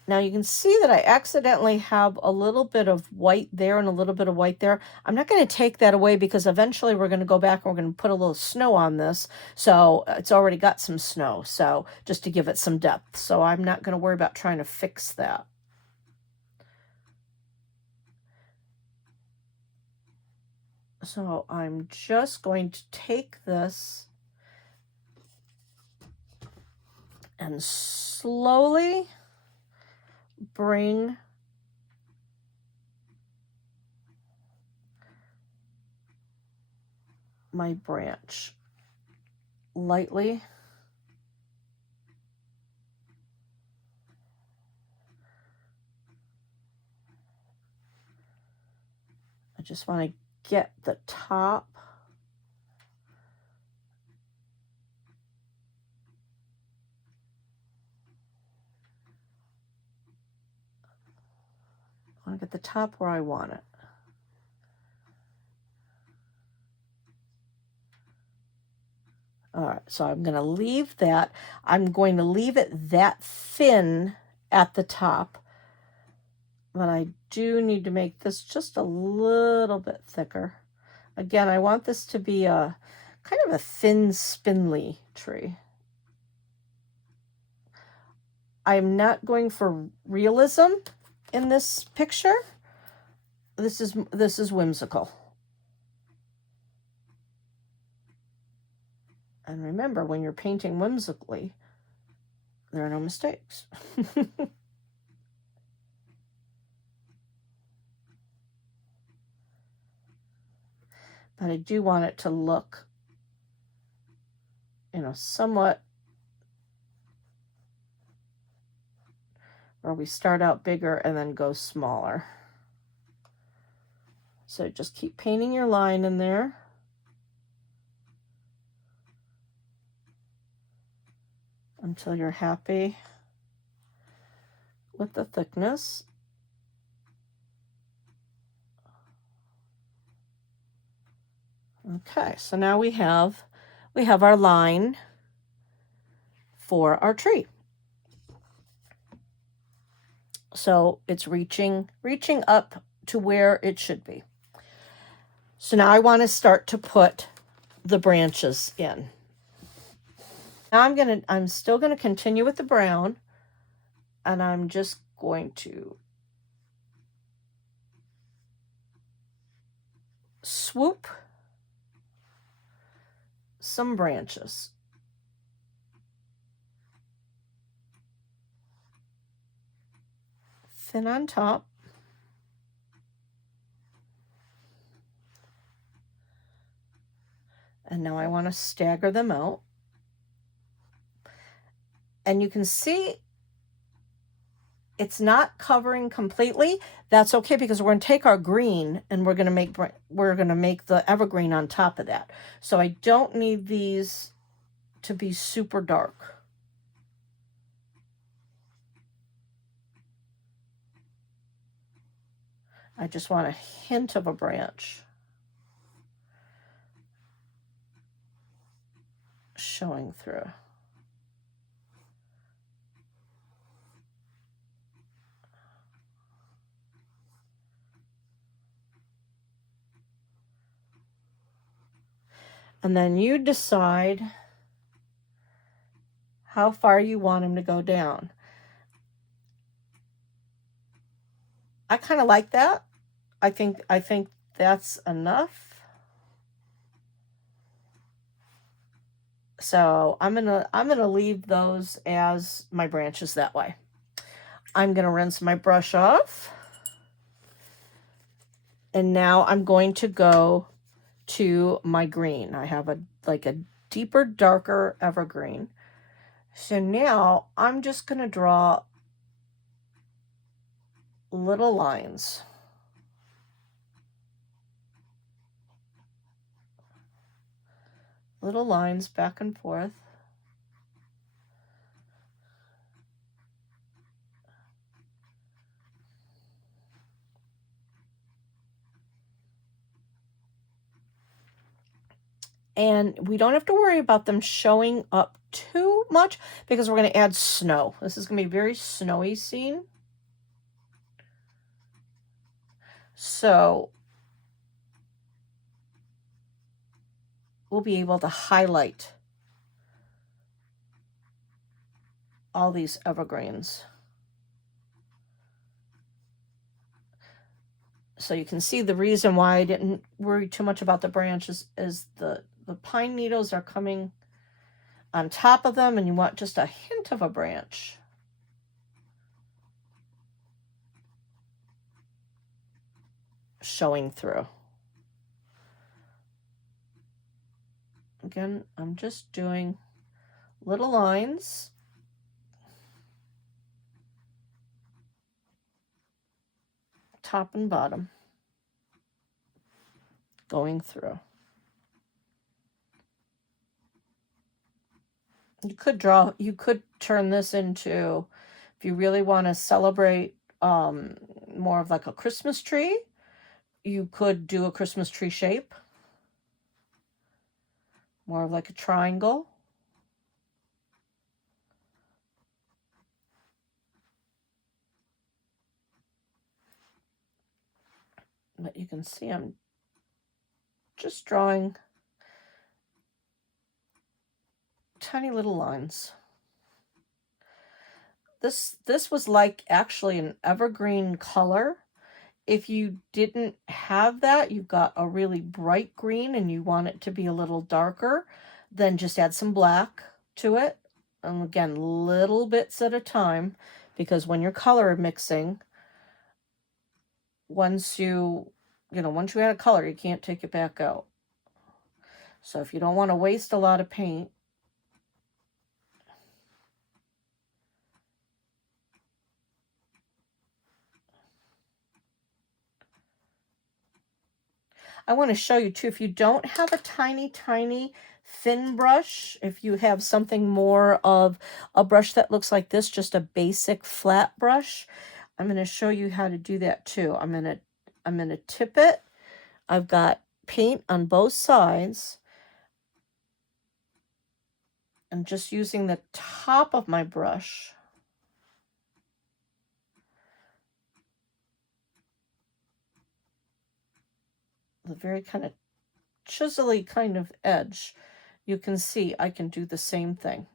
Now you can see that I accidentally have a little bit of white there and a little bit of white there. I'm not going to take that away because eventually we're going to go back and we're going to put a little snow on this. So it's already got some snow, so just to give it some depth. So I'm not going to worry about trying to fix that. So I'm just going to take this and slowly bring my branch lightly I just want to get the top where I want it. All right, so I'm going to leave that. I'm going to leave it that thin at the top, but I do need to make this just a little bit thicker. Again, I want this to be a kind of a thin, spindly tree. I'm not going for realism in this picture. This is whimsical. And remember, when you're painting whimsically, there are no mistakes. But I do want it to look, somewhat, where we start out bigger and then go smaller. So just keep painting your line in there. Until you're happy with the thickness. Okay, so now we have our line for our tree. So it's reaching up to where it should be. So now I want to start to put the branches in. Now I'm still gonna continue with the brown, and I'm just going to swoop some branches. Thin on top. And now I want to stagger them out. And you can see it's not covering completely. That's okay, because we're going to take our green and we're going to make the evergreen on top of that. So I don't need these to be super dark. I just want a hint of a branch showing through. And then you decide how far you want him to go down. I kind of like that. I think that's enough. So I'm gonna leave those as my branches that way. I'm gonna rinse my brush off. And now I'm going to go to my green. I have a deeper, darker evergreen. So now I'm just going to draw little lines. Little lines back and forth. And we don't have to worry about them showing up too much, because we're going to add snow. This is going to be a very snowy scene. So we'll be able to highlight all these evergreens. So you can see the reason why I didn't worry too much about the branches is the pine needles are coming on top of them, and you want just a hint of a branch showing through. Again, I'm just doing little lines. Top and bottom. Going through. You could turn this into, if you really want to celebrate more of like a Christmas tree, you could do a Christmas tree shape. More of like a triangle. But you can see I'm just drawing tiny little lines. This was like actually an evergreen color. If you didn't have that, you've got a really bright green and you want it to be a little darker, then just add some black to it. And again, little bits at a time, because when you're color mixing, once you add a color, you can't take it back out. So if you don't want to waste a lot of paint, I want to show you too, if you don't have a tiny, tiny thin brush, if you have something more of a brush that looks like this, just a basic flat brush, I'm going to show you how to do that too. I'm going to tip it. I've got paint on both sides. I'm just using the top of my brush. The very kind of chisely kind of edge. You can see I can do the same thing.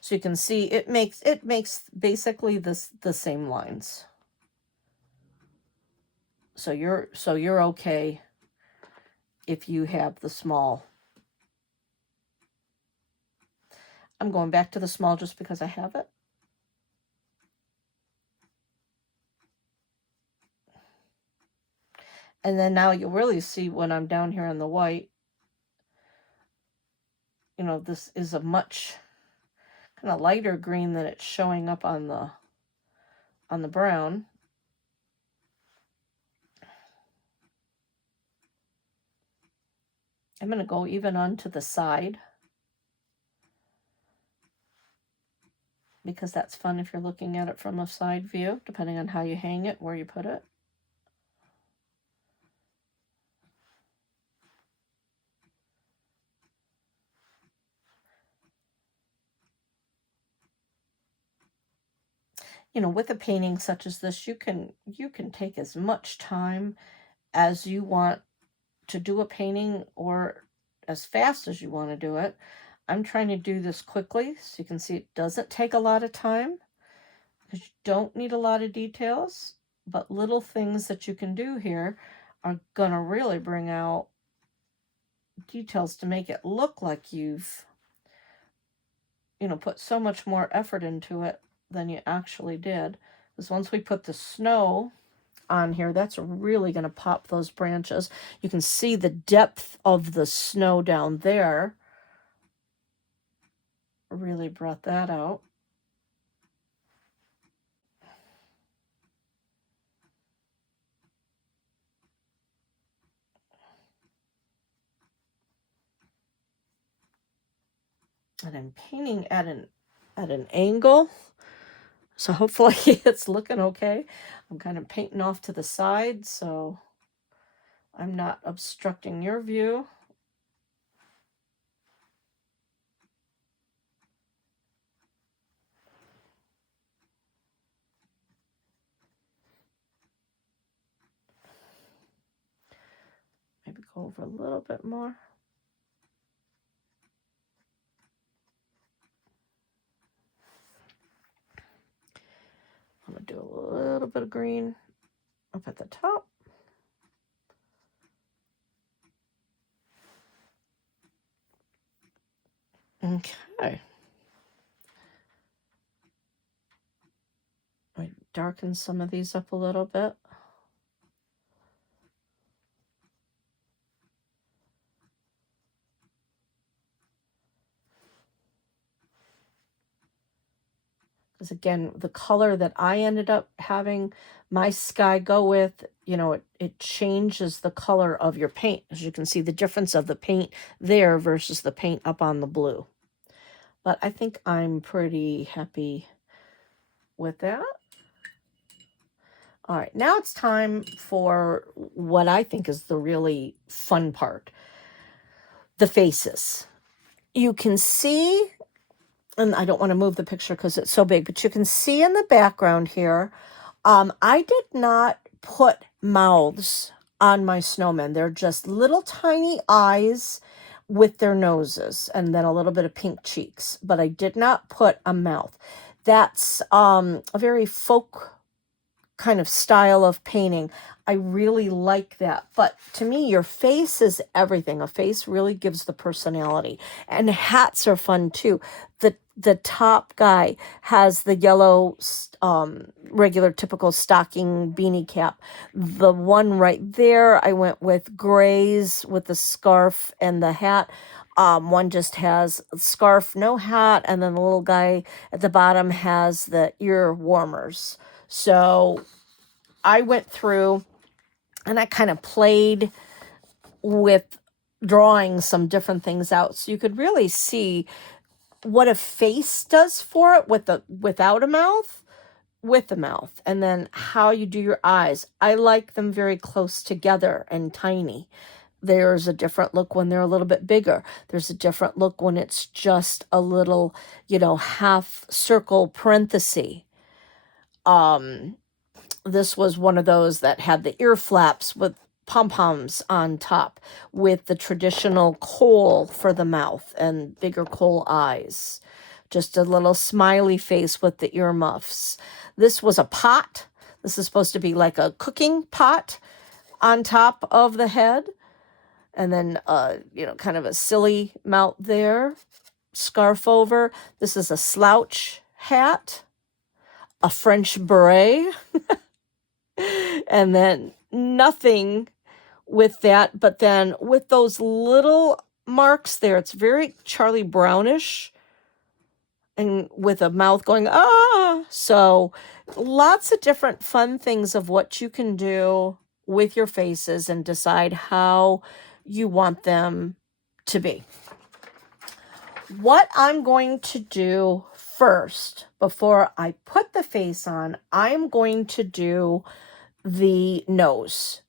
So you can see it makes basically the same lines. So you're okay if you have the small. I'm going back to the small just because I have it. And then now you'll really see when I'm down here on the white, you know, this is a much kind of lighter green than it's showing up on the brown. I'm going to go even onto the side, because that's fun if you're looking at it from a side view, depending on how you hang it, where you put it. You know, with a painting such as this, you can take as much time as you want to do a painting, or as fast as you want to do it. I'm trying to do this quickly, so you can see it doesn't take a lot of time, because you don't need a lot of details, but little things that you can do here are gonna really bring out details to make it look like you've, you know, put so much more effort into it than you actually did. Because once we put the snow on here, that's really going to pop those branches. You can see the depth of the snow down there really brought that out. And I'm painting at an angle, so hopefully it's looking okay. I'm kind of painting off to the side, so I'm not obstructing your view. Maybe go over a little bit more. I'm going to do a little bit of green up at the top. Okay. I darken some of these up a little bit. Because again, the color that I ended up having my sky go with, you know, it changes the color of your paint. As you can see, the difference of the paint there versus the paint up on the blue. But I think I'm pretty happy with that. All right, now it's time for what I think is the really fun part, the faces. You can see, and I don't want to move the picture because it's so big, but you can see in the background here, I did not put mouths on my snowmen. They're just little tiny eyes with their noses, and then a little bit of pink cheeks, but I did not put a mouth. That's a very folk kind of style of painting. I really like that. But to me, your face is everything. A face really gives the personality. And hats are fun too. The top guy has the yellow regular typical stocking beanie cap. The one right there, I went with grays with the scarf and the hat. One just has scarf, no hat, and then the little guy at the bottom has the ear warmers. So I went through and I kind of played with drawing some different things out, so you could really see what a face does for it without a mouth, with a mouth, and then how you do your eyes. I like them very close together and tiny. There's a different look when they're a little bit bigger. There's a different look when it's just a little, half circle parenthesis. This was one of those that had the ear flaps with pom-poms on top, with the traditional kohl for the mouth and bigger kohl eyes. Just a little smiley face with the earmuffs. This was a pot. This is supposed to be like a cooking pot on top of the head. And then, kind of a silly mouth there. Scarf over. This is a slouch hat. A French beret. And then nothing with that, but then with those little marks there, it's very Charlie Brownish, and with a mouth going, ah. So lots of different fun things of what you can do with your faces and decide how you want them to be. What I'm going to do first, before I put the face on, I'm going to do the nose.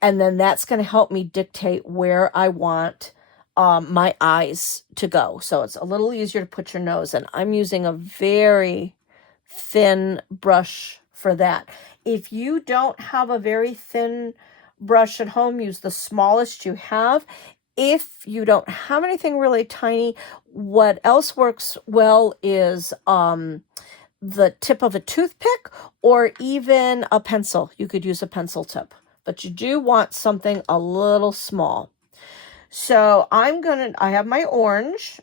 And then that's going to help me dictate where I want my eyes to go. So it's a little easier to put your nose in. I'm using a very thin brush for that. If you don't have a very thin brush at home, use the smallest you have. If you don't have anything really tiny, what else works well is the tip of a toothpick or even a pencil. You could use a pencil tip, but you do want something a little small. So I have my orange,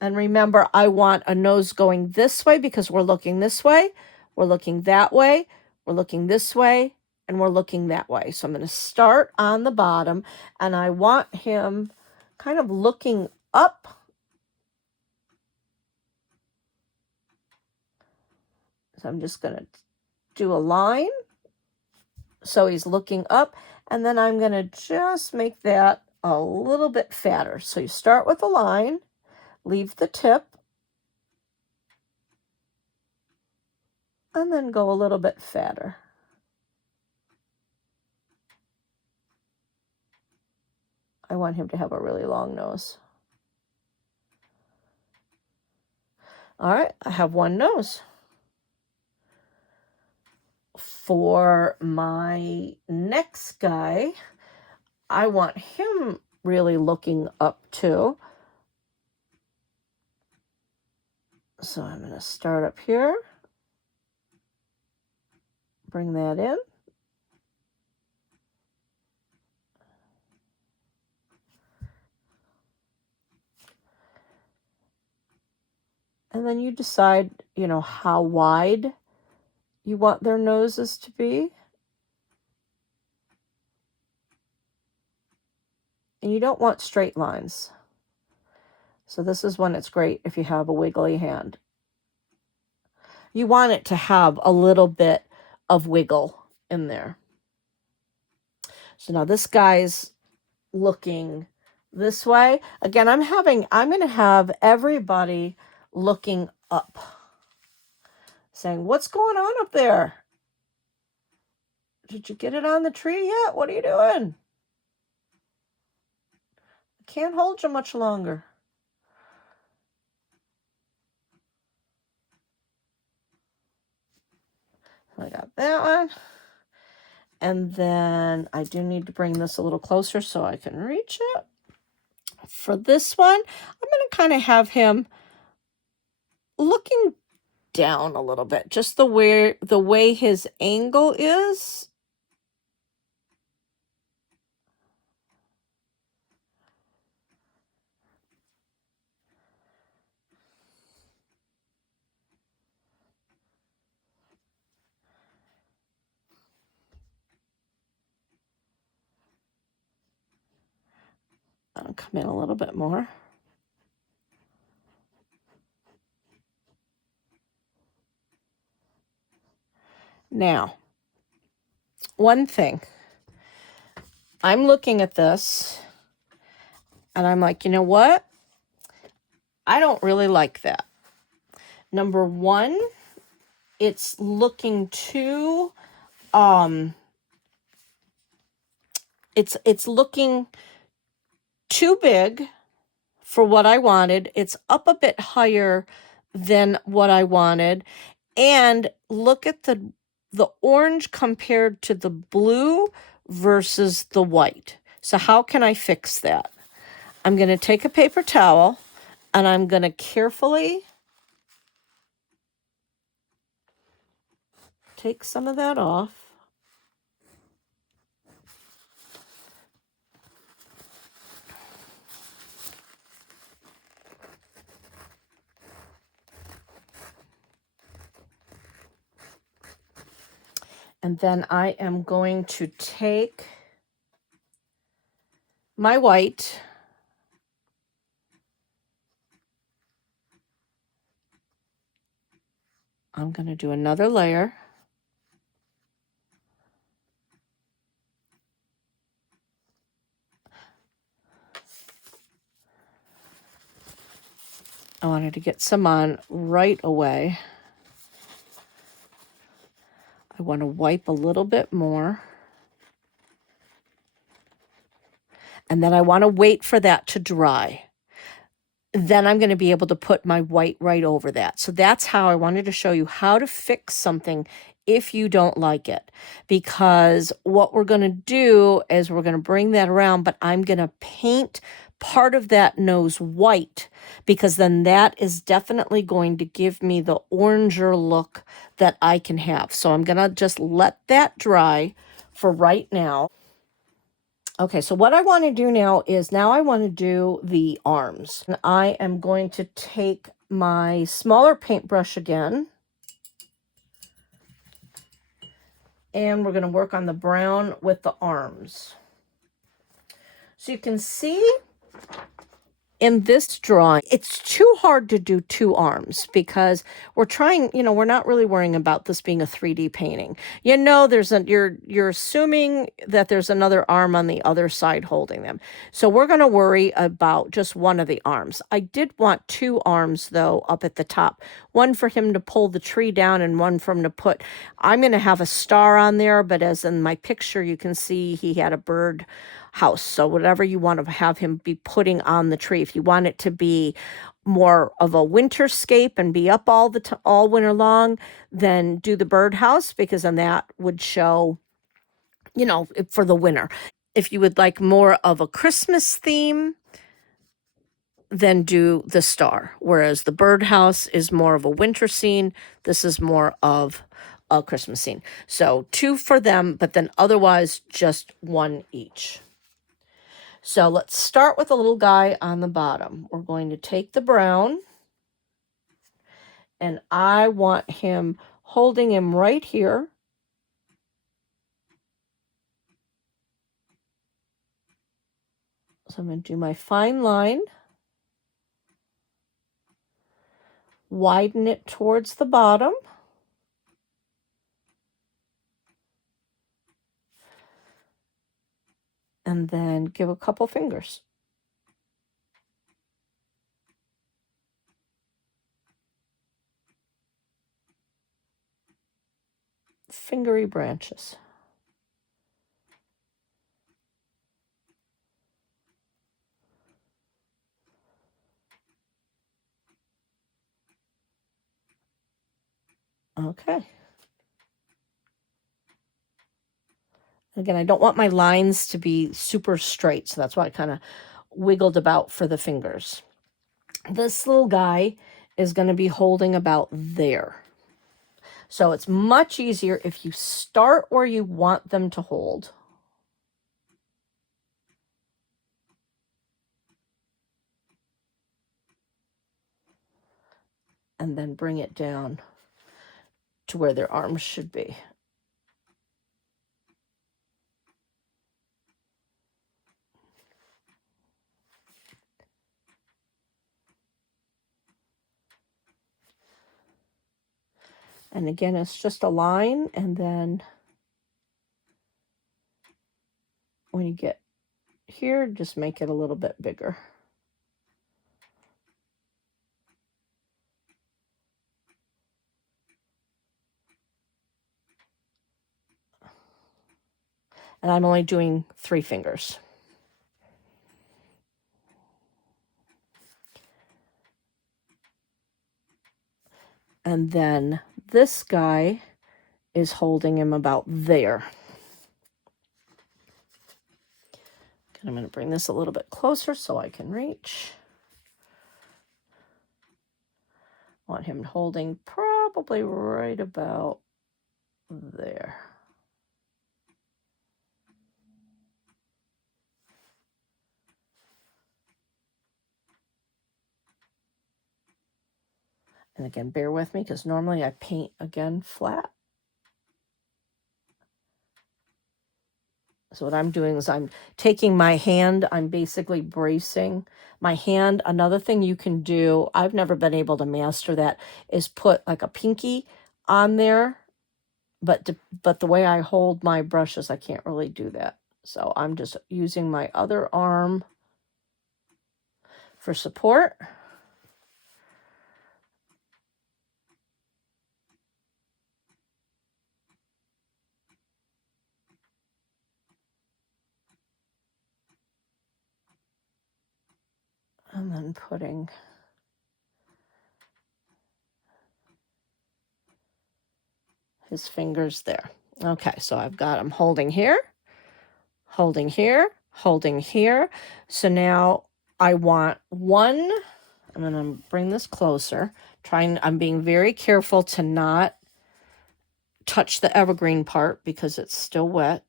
and remember, I want a nose going this way because we're looking this way, we're looking that way, we're looking this way, and we're looking that way. So I'm going to start on the bottom, and I want him kind of looking up. So I'm just going to do a line. So he's looking up, and then I'm going to just make that a little bit fatter. So you start with a line, leave the tip, and then go a little bit fatter. I want him to have a really long nose. All right, I have one nose. For my next guy, I want him really looking up too. So I'm going to start up here, bring that in. And then you decide, how wide you want their noses to be. And you don't want straight lines. So this is when it's great if you have a wiggly hand. You want it to have a little bit of wiggle in there. So now this guy's looking this way. Again, I'm going to have everybody looking up, saying, what's going on up there? Did you get it on the tree yet? What are you doing? I can't hold you much longer. I got that one. And then I do need to bring this a little closer so I can reach it. For this one, I'm going to kind of have him looking down a little bit, just the way his angle is. I'll come in a little bit more. Now, one thing, I'm looking at this and I'm like, you know what? I don't really like that. Number one, it's looking too, it's looking too big for what I wanted. It's up a bit higher than what I wanted. And look at the orange compared to the blue versus the white. So how can I fix that? I'm going to take a paper towel and I'm going to carefully take some of that off. And then I am going to take my white I'm going to do another layer. I wanted to get some on right away. I want to wipe a little bit more. And then I want to wait for that to dry. Then I'm going to be able to put my white right over that. So that's how I wanted to show you how to fix something if you don't like it. Because what we're going to do is we're going to bring that around, but I'm going to paint part of that nose white, because then that is definitely going to give me the oranger look that I can have. So I'm going to just let that dry for right now. Okay, so what I want to do now is I want to do the arms. And I am going to take my smaller paintbrush again. And we're going to work on the brown with the arms. So you can see in this drawing, it's too hard to do two arms because we're trying, we're not really worrying about this being a 3D painting. You're assuming that there's another arm on the other side holding them. So we're going to worry about just one of the arms. I did want two arms though up at the top, one for him to pull the tree down and one for him to put, I'm going to have a star on there, but as in my picture, you can see he had a bird house. So whatever you want to have him be putting on the tree, if you want it to be more of a winterscape and be up all winter long, then do the birdhouse, because then that would show, for the winter. If you would like more of a Christmas theme, then do the star. Whereas the birdhouse is more of a winter scene. This is more of a Christmas scene. So two for them, but then otherwise just one each. So let's start with the little guy on the bottom. We're going to take the brown, and I want him holding him right here. So I'm going to do my fine line, widen it towards the bottom, and then give a couple fingers. Fingery branches. Okay. Again, I don't want my lines to be super straight, so that's why I kind of wiggled about for the fingers. This little guy is going to be holding about there. So it's much easier if you start where you want them to hold. And then bring it down to where their arms should be. And again, it's just a line, and then when you get here, just make it a little bit bigger. And I'm only doing 3 fingers. And then this guy is holding him about there. And I'm going to bring this a little bit closer so I can reach. Want him holding probably right about there. And again, bear with me because normally I paint again flat. So what I'm doing is I'm taking my hand, I'm basically bracing my hand. Another thing you can do, I've never been able to master that, is put like a pinky on there. But the way I hold my brushes, I can't really do that. So I'm just using my other arm for support. And then putting his fingers there. Okay, so I've got him holding here, holding here, holding here. So now I want one, I'm going to bring this closer. I'm being very careful to not touch the evergreen part because it's still wet.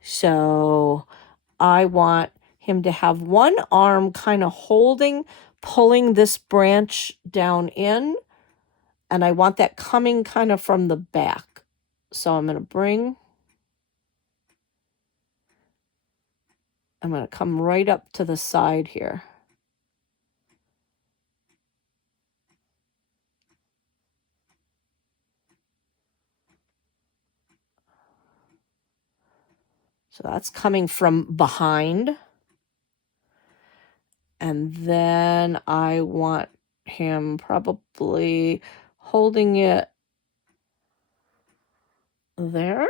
So I want him to have one arm kind of pulling this branch down in, and I want that coming kind of from the back. So I'm going to come right up to the side here. So that's coming from behind. And then I want him probably holding it there.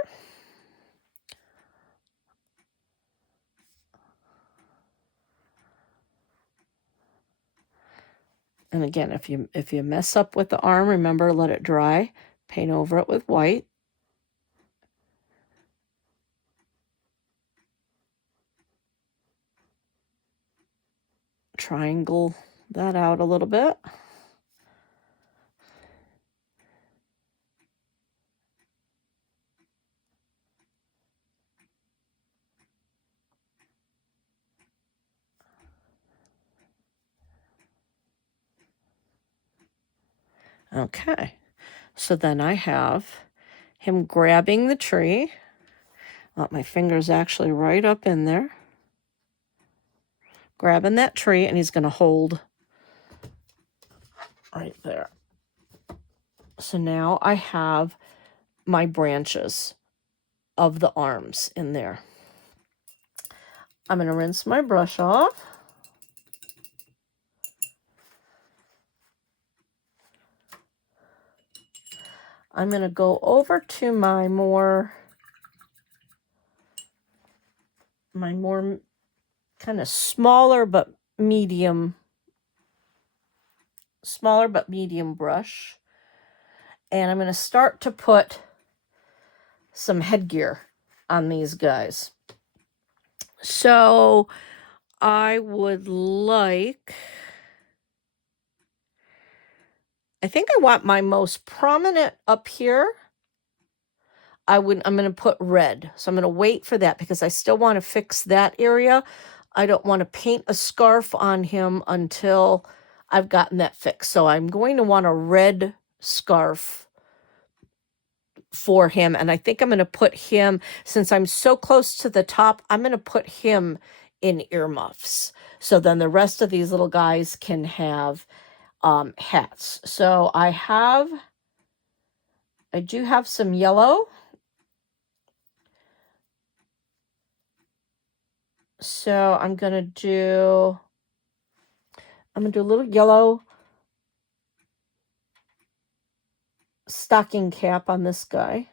And again, if you mess up with the arm, remember, let it dry. Paint over it with white. Triangle that out a little bit. Okay, so then I have him grabbing the tree. My finger's actually right up in there. Grabbing that tree, and he's going to hold right there. So now I have my branches of the arms in there. I'm going to rinse my brush off. I'm going to go over to my more kind of smaller but medium brush. And I'm going to start to put some headgear on these guys. So I would like, I think I want my most prominent up here. I'm going to put red. So I'm going to wait for that because I still want to fix that area. I don't want to paint a scarf on him until I've gotten that fixed. So I'm going to want a red scarf for him. And I think I'm going to put him, since I'm so close to the top, I'm going to put him in earmuffs. So then the rest of these little guys can have hats. So I do have some yellow. So I'm going to do a little yellow stocking cap on this guy.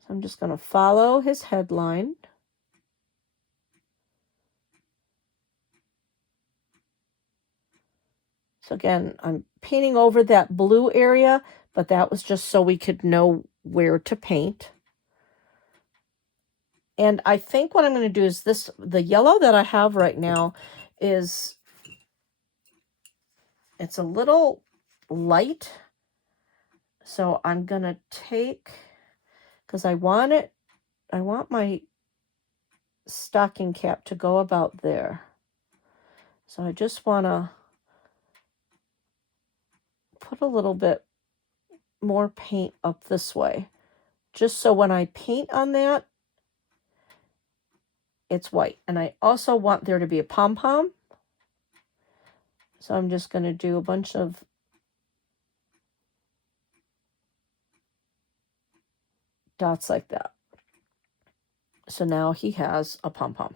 So I'm just going to follow his headline. So again, I'm painting over that blue area, but that was just so we could know where to paint. And I think what I'm going to do is the yellow that I have right now it's a little light. So I'm going to take, because I want my stocking cap to go about there. So I just want to put a little bit more paint up this way, just so when I paint on that, it's white. And I also want there to be a pom-pom. So I'm just going to do a bunch of dots like that. So now he has a pom-pom.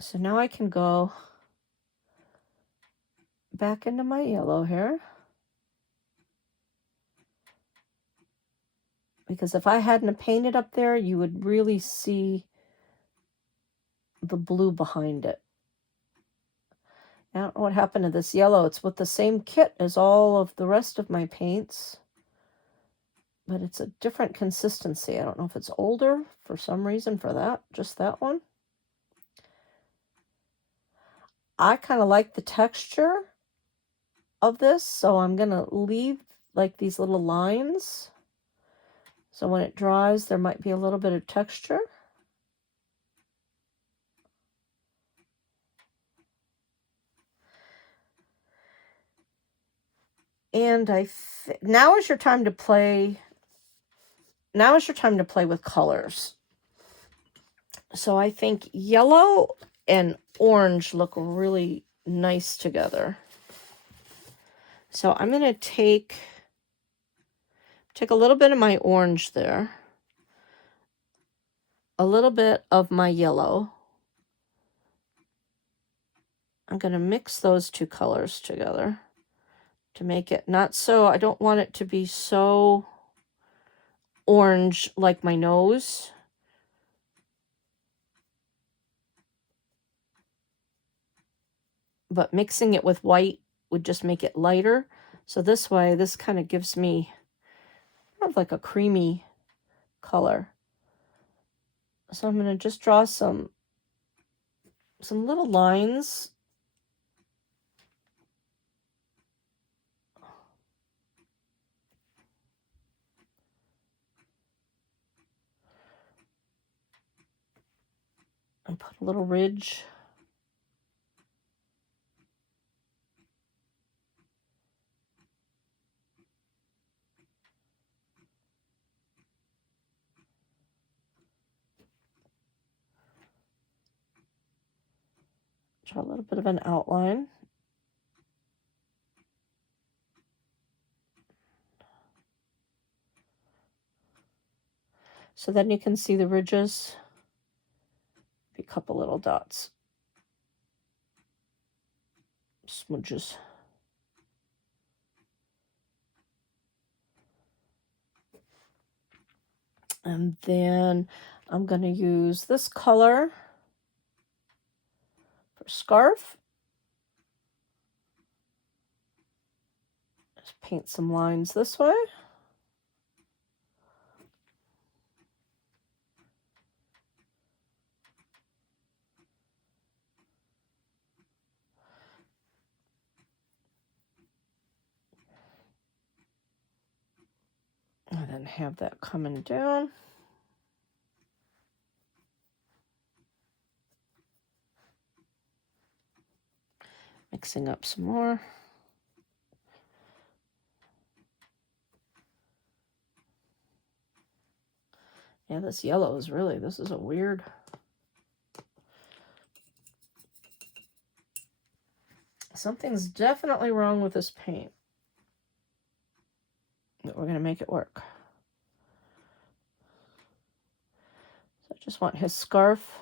So now I can go back into my yellow here. Because if I hadn't painted up there, you would really see the blue behind it. I don't know what happened to this yellow. It's with the same kit as all of the rest of my paints, but it's a different consistency. I don't know if it's older for some reason for that, just that one. I kind of like the texture of this, so I'm going to leave like these little lines. So when it dries, there might be a little bit of texture. And now is your time to play. Now is your time to play with colors. So I think yellow and orange look really nice together. So I'm going to take a little bit of my orange there, a little bit of my yellow. I'm going to mix those two colors together to make it not so, I don't want it to be so orange like my nose. But mixing it with white would just make it lighter. So this way, this kind of gives me kind of like a creamy color. So I'm going to just draw some little lines. And put a little ridge. Draw a little bit of an outline. So then you can see the ridges. A couple little dots. Smudges. And then I'm going to use this color for scarf. Just paint some lines this way. then have that coming down. Mixing up some more. Yeah, this yellow is really, this is a weird. Something's definitely wrong with this paint. But we're going to make it work. So I just want his scarf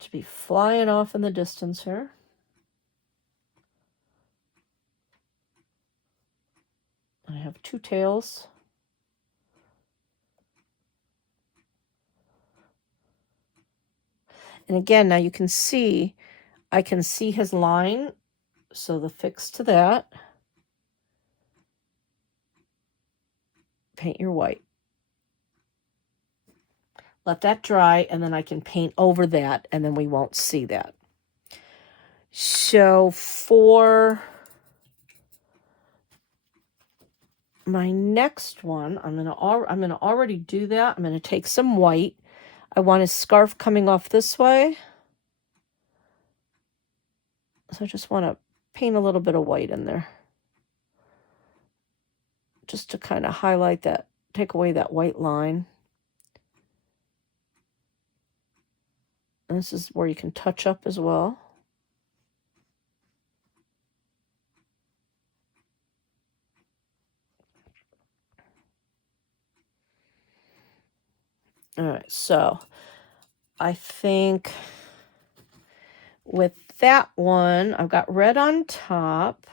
to be flying off in the distance here. I have two tails. And again, now you can see, I can see his line. So the fix to that, paint your white. Let that dry, and then I can paint over that, and then we won't see that. So for my next one, I'm gonna already do that. I'm gonna take some white. I want his scarf coming off this way. So I just want to paint a little bit of white in there. Just to kind of highlight that, take away that white line. And this is where you can touch up as well. All right, so I think with that one, I've got red on top.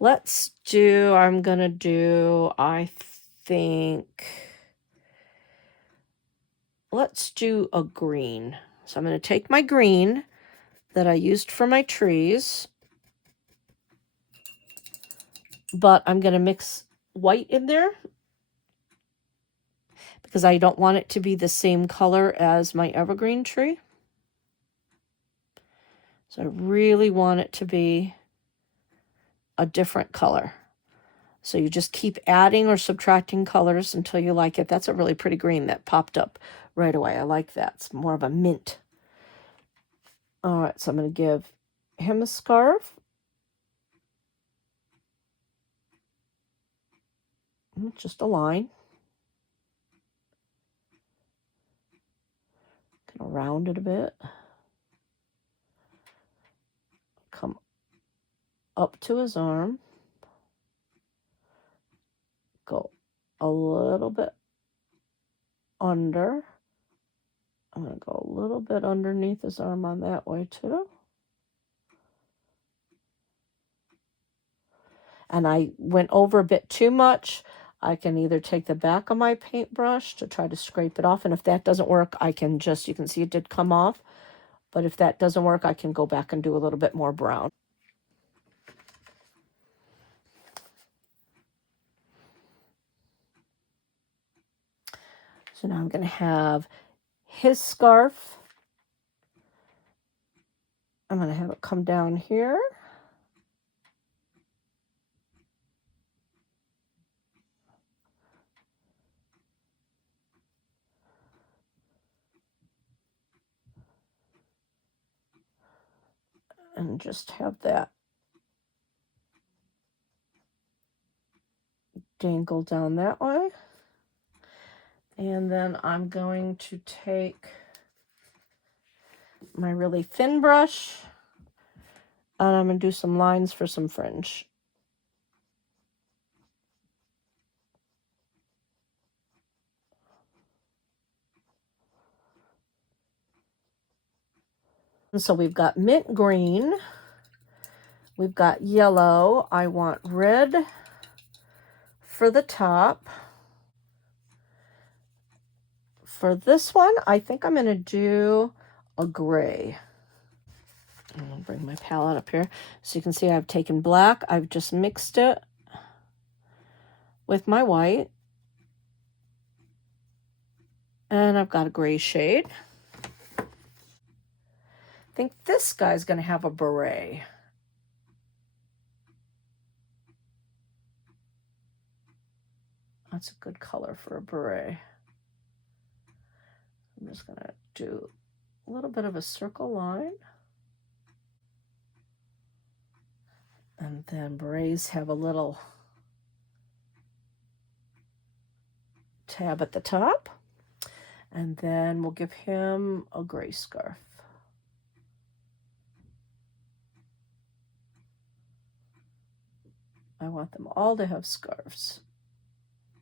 Let's do, I'm going to do, I think, let's do a green. So I'm going to take my green that I used for my trees, but I'm going to mix white in there because I don't want it to be the same color as my evergreen tree. So I really want it to be a different color. So you just keep adding or subtracting colors until you like it. That's a really pretty green that popped up right away. I like that. It's more of a mint. All right, so I'm going to give him a scarf. Just a line. Going to round it a bit. Come up to his arm. Go a little bit under. I'm going to go a little bit underneath his arm on that way too. And I went over a bit too much. I can either take the back of my paintbrush to try to scrape it off. And if that doesn't work, I can just, you can see it did come off. But if that doesn't work, I can go back and do a little bit more brown. So now I'm going to have his scarf. I'm going to have it come down here. And just have that dangle down that way. And then I'm going to take my really thin brush and I'm going to do some lines for some fringe. And so we've got mint green, we've got yellow, I want red for the top. For this one, I think I'm going to do a gray. I'm going to bring my palette up here. So you can see I've taken black, I've just mixed it with my white. And I've got a gray shade. I think this guy's going to have a beret. That's a good color for a beret. I'm just going to do a little bit of a circle line. And then berets have a little tab at the top. And then we'll give him a gray scarf. I want them all to have scarves.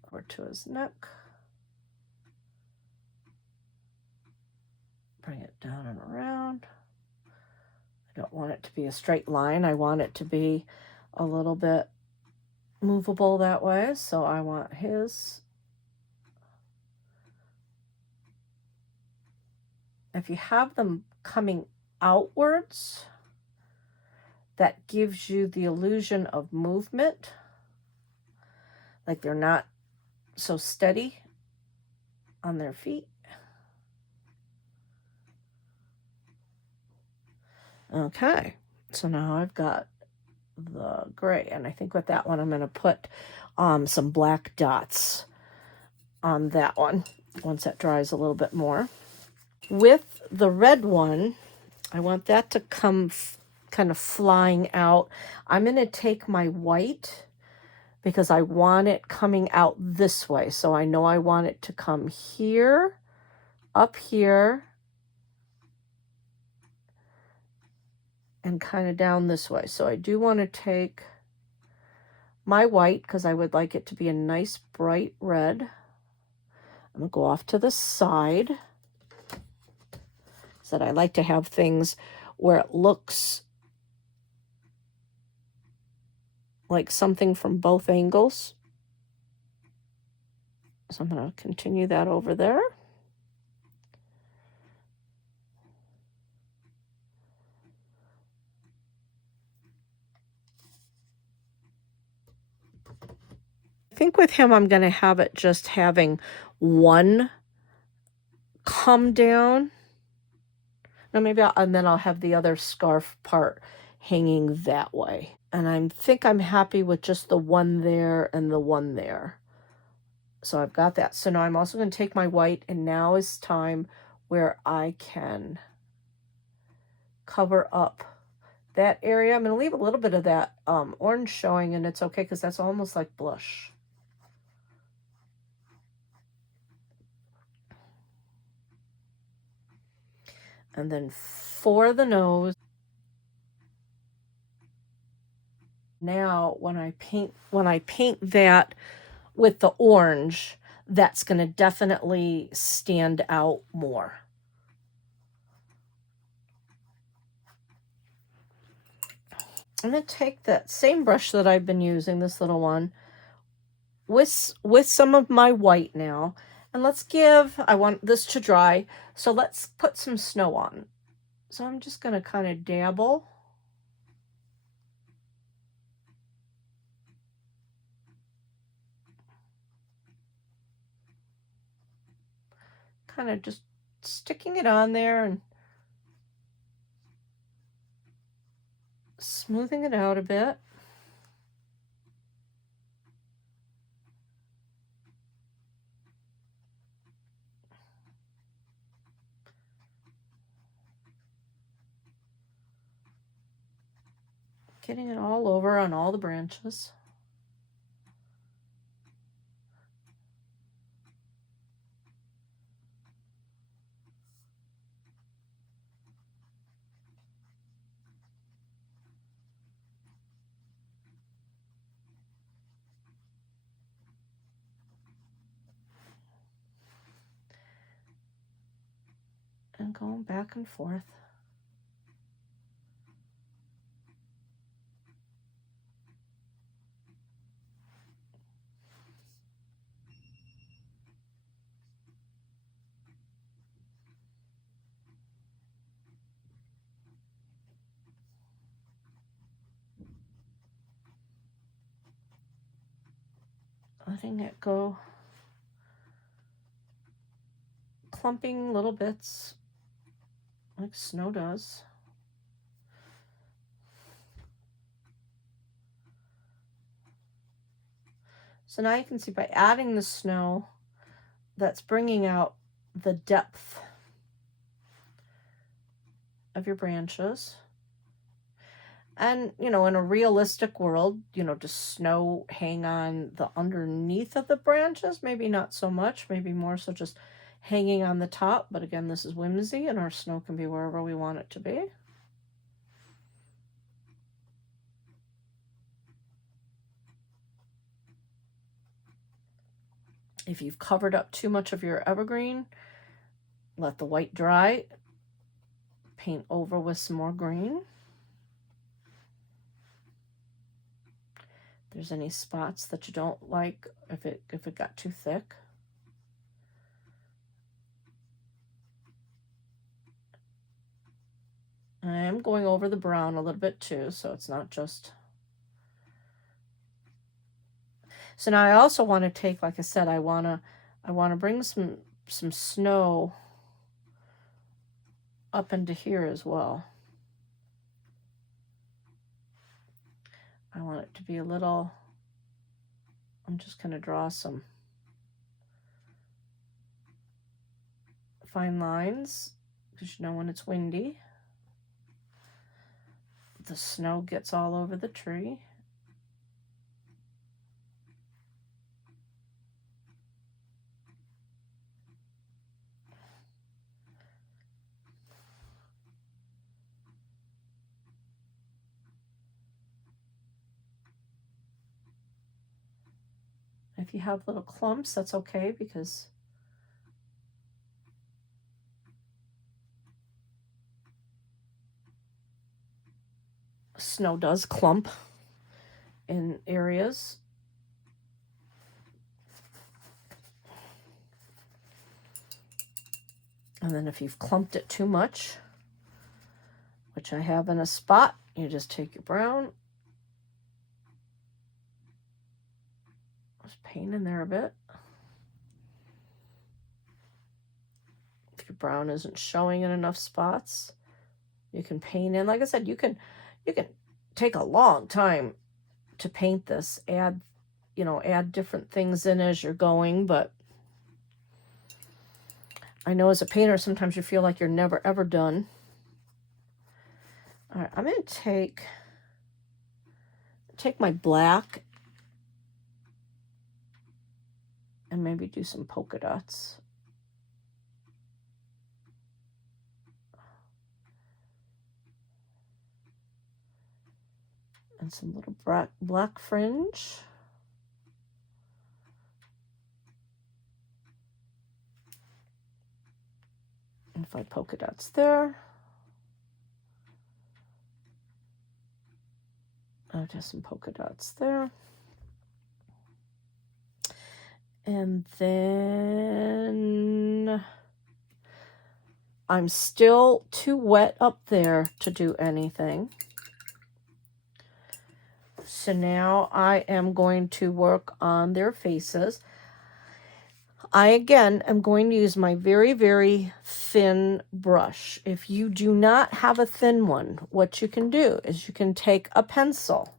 Over to his neck. Bring it down and around. I don't want it to be a straight line. I want it to be a little bit movable that way. So I want his. If you have them coming outwards, that gives you the illusion of movement. Like they're not so steady on their feet. Okay, so now I've got the gray, and I think with that one I'm going to put some black dots on that one once that dries a little bit more. With the red one, I want that to come kind of flying out. I'm going to take my white because I want it coming out this way. So I know I want it to come here, up here, and kind of down this way. So I do want to take my white because I would like it to be a nice bright red. I'm going to go off to the side. So I like to have things where it looks like something from both angles. So I'm going to continue that over there. I think with him, I'm going to have it just having one come down. Now maybe and then I'll have the other scarf part hanging that way. And I think I'm happy with just the one there and the one there. So I've got that. So now I'm also going to take my white, and now is time where I can cover up that area. I'm going to leave a little bit of that orange showing, and it's okay because that's almost like blush. And then for the nose, now when I paint that with the orange, that's going to definitely stand out more. I'm going to take that same brush that I've been using, this little one, with some of my white now. And I want this to dry, so let's put some snow on. So I'm just going to kind of dabble. Kind of just sticking it on there and smoothing it out a bit. Getting it all over on all the branches. And going back and forth. Letting it go, clumping little bits like snow does. So now you can see by adding the snow, that's bringing out the depth of your branches. And, you know, in a realistic world, you know, does snow hang on the underneath of the branches? Maybe not so much, maybe more so just hanging on the top. But again, this is whimsy, and our snow can be wherever we want it to be. If you've covered up too much of your evergreen, let the white dry, paint over with some more green. If there's any spots that you don't like, if it got too thick. I am going over the brown a little bit too, so it's not just... So now I also want to take, like I said, I want to bring some snow up into here as well. I want it to be a little... I'm just going to draw some fine lines, because you know when it's windy, the snow gets all over the tree. If you have little clumps, that's okay, because snow does clump in areas. And then if you've clumped it too much, which I have in a spot, you just take your brown, just paint in there a bit. If your brown isn't showing in enough spots, you can paint in. Like I said, you can take a long time to paint this. Add different things in as you're going, but I know as a painter, sometimes you feel like you're never ever done. All right, I'm going to take my black and maybe do some polka dots. And some little black fringe. And 5 polka dots there. I'll just some polka dots there. And then I'm still too wet up there to do anything. So now I am going to work on their faces. I, again, am going to use my very, very thin brush. If you do not have a thin one, what you can do is you can take a pencil,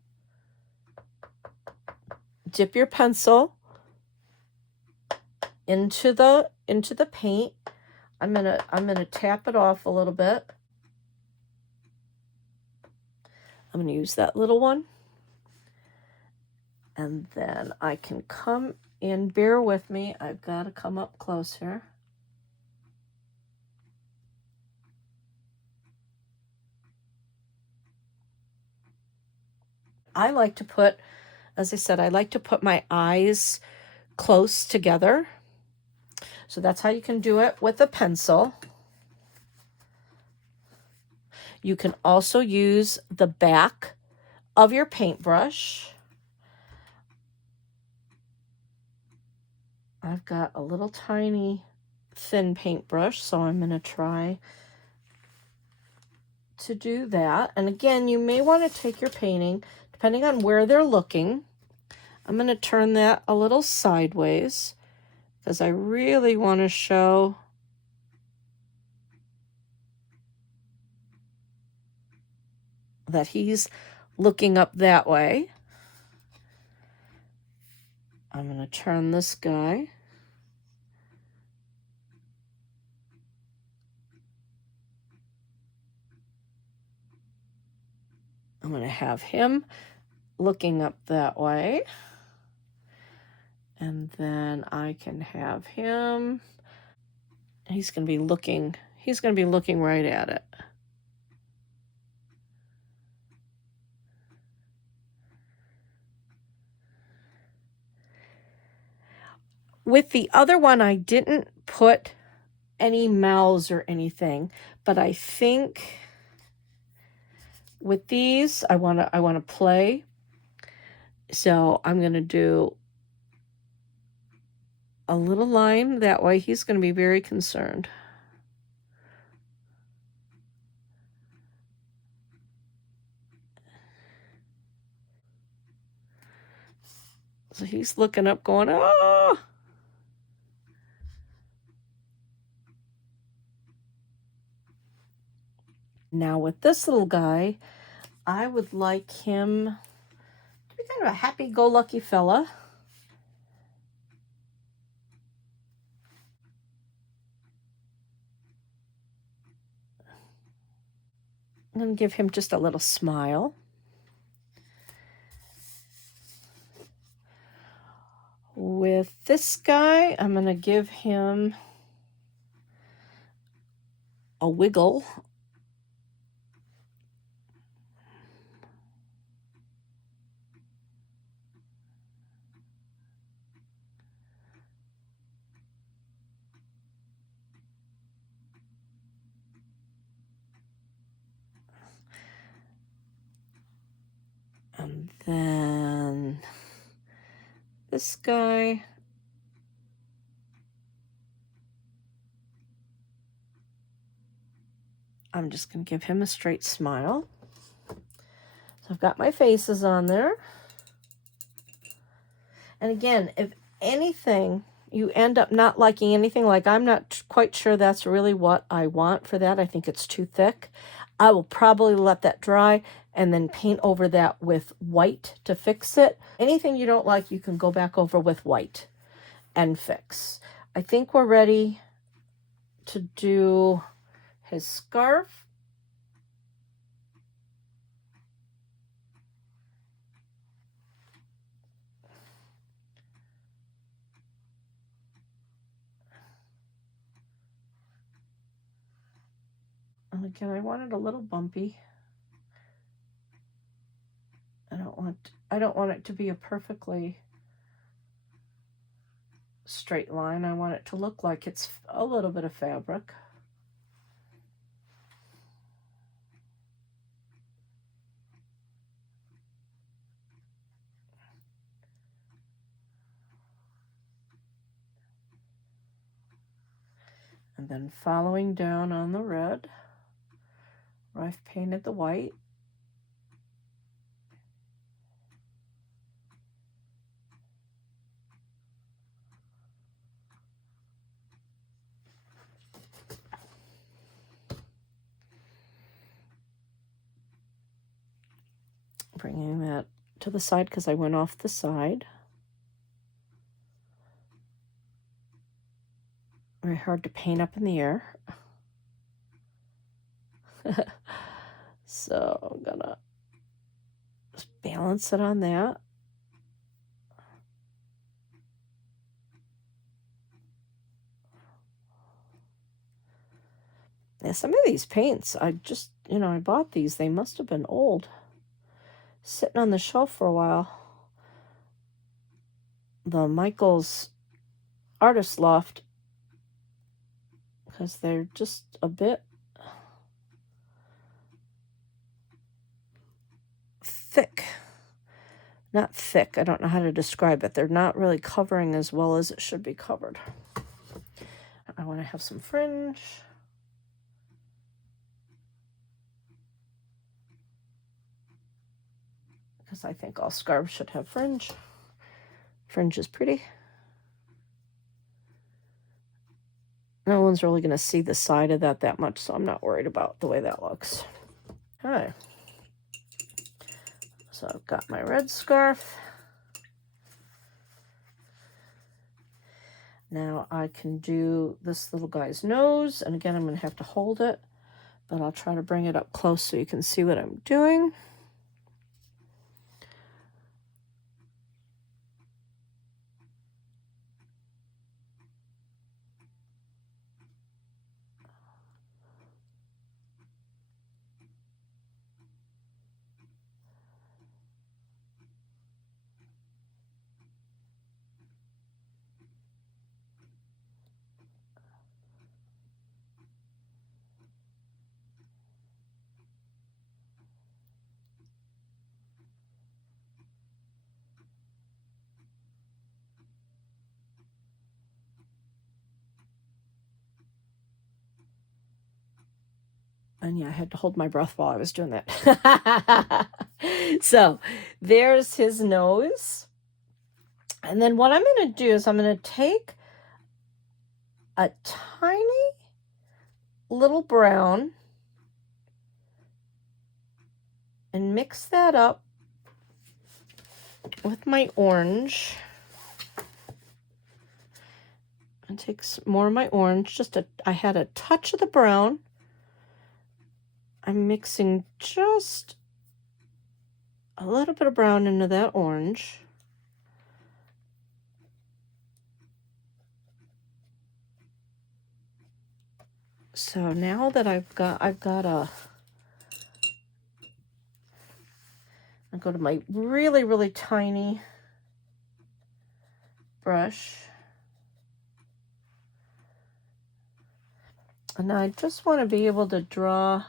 dip your pencil into the paint. I'm gonna tap it off a little bit. I'm gonna use that little one. And then I can come in, bear with me, I've got to come up closer. I like to put, as I said, I like to put my eyes close together. So that's how you can do it with a pencil. You can also use the back of your paintbrush. I've got a little tiny thin paintbrush, so I'm going to try to do that. And again, you may want to take your painting, depending on where they're looking. I'm going to turn that a little sideways because I really want to show that he's looking up that way. I'm going to turn this guy. I'm going to have him looking up that way. And then I can have him, he's going to be looking right at it. With the other one, I didn't put any mouths or anything, but I think with these, I want to play. So I'm going to do a little line that way. He's going to be very concerned. So he's looking up going, oh! Now with this little guy, I would like him to be kind of a happy-go-lucky fella. I'm going to give him just a little smile. With this guy, I'm going to give him a wiggle. And then this guy, I'm just going to give him a straight smile. So I've got my faces on there. And again, if anything, you end up not liking anything, like I'm not quite sure that's really what I want for that. I think it's too thick. I will probably let that dry and then paint over that with white to fix it. Anything you don't like, you can go back over with white and fix. I think we're ready to do his scarf. And again, I want it a little bumpy. I don't want it to be a perfectly straight line. I want it to look like it's a little bit of fabric. And then following down on the red, where I've painted the white, bringing that to the side because I went off the side. Very hard to paint up in the air. So I'm gonna just balance it on that. Yeah, some of these paints, I just, I bought these. They must have been old. Sitting on the shelf for a while. The Michaels Artist Loft, because they're just a bit thick. Not thick, I don't know how to describe it. They're not really covering as well as it should be covered. I want to have some fringe. Because I think all scarves should have fringe. Fringe is pretty. No one's really going to see the side of that much, so I'm not worried about the way that looks. Okay. So I've got my red scarf. Now I can do this little guy's nose, and again, I'm going to have to hold it, but I'll try to bring it up close so you can see what I'm doing. And yeah, I had to hold my breath while I was doing that. So there's his nose. And then what I'm going to do is I'm going to take a tiny little brown and mix that up with my orange. And take more of my orange. I had a touch of the brown. I'm mixing just a little bit of brown into that orange. So now that I'll go to my really, really tiny brush. And I just want to be able to draw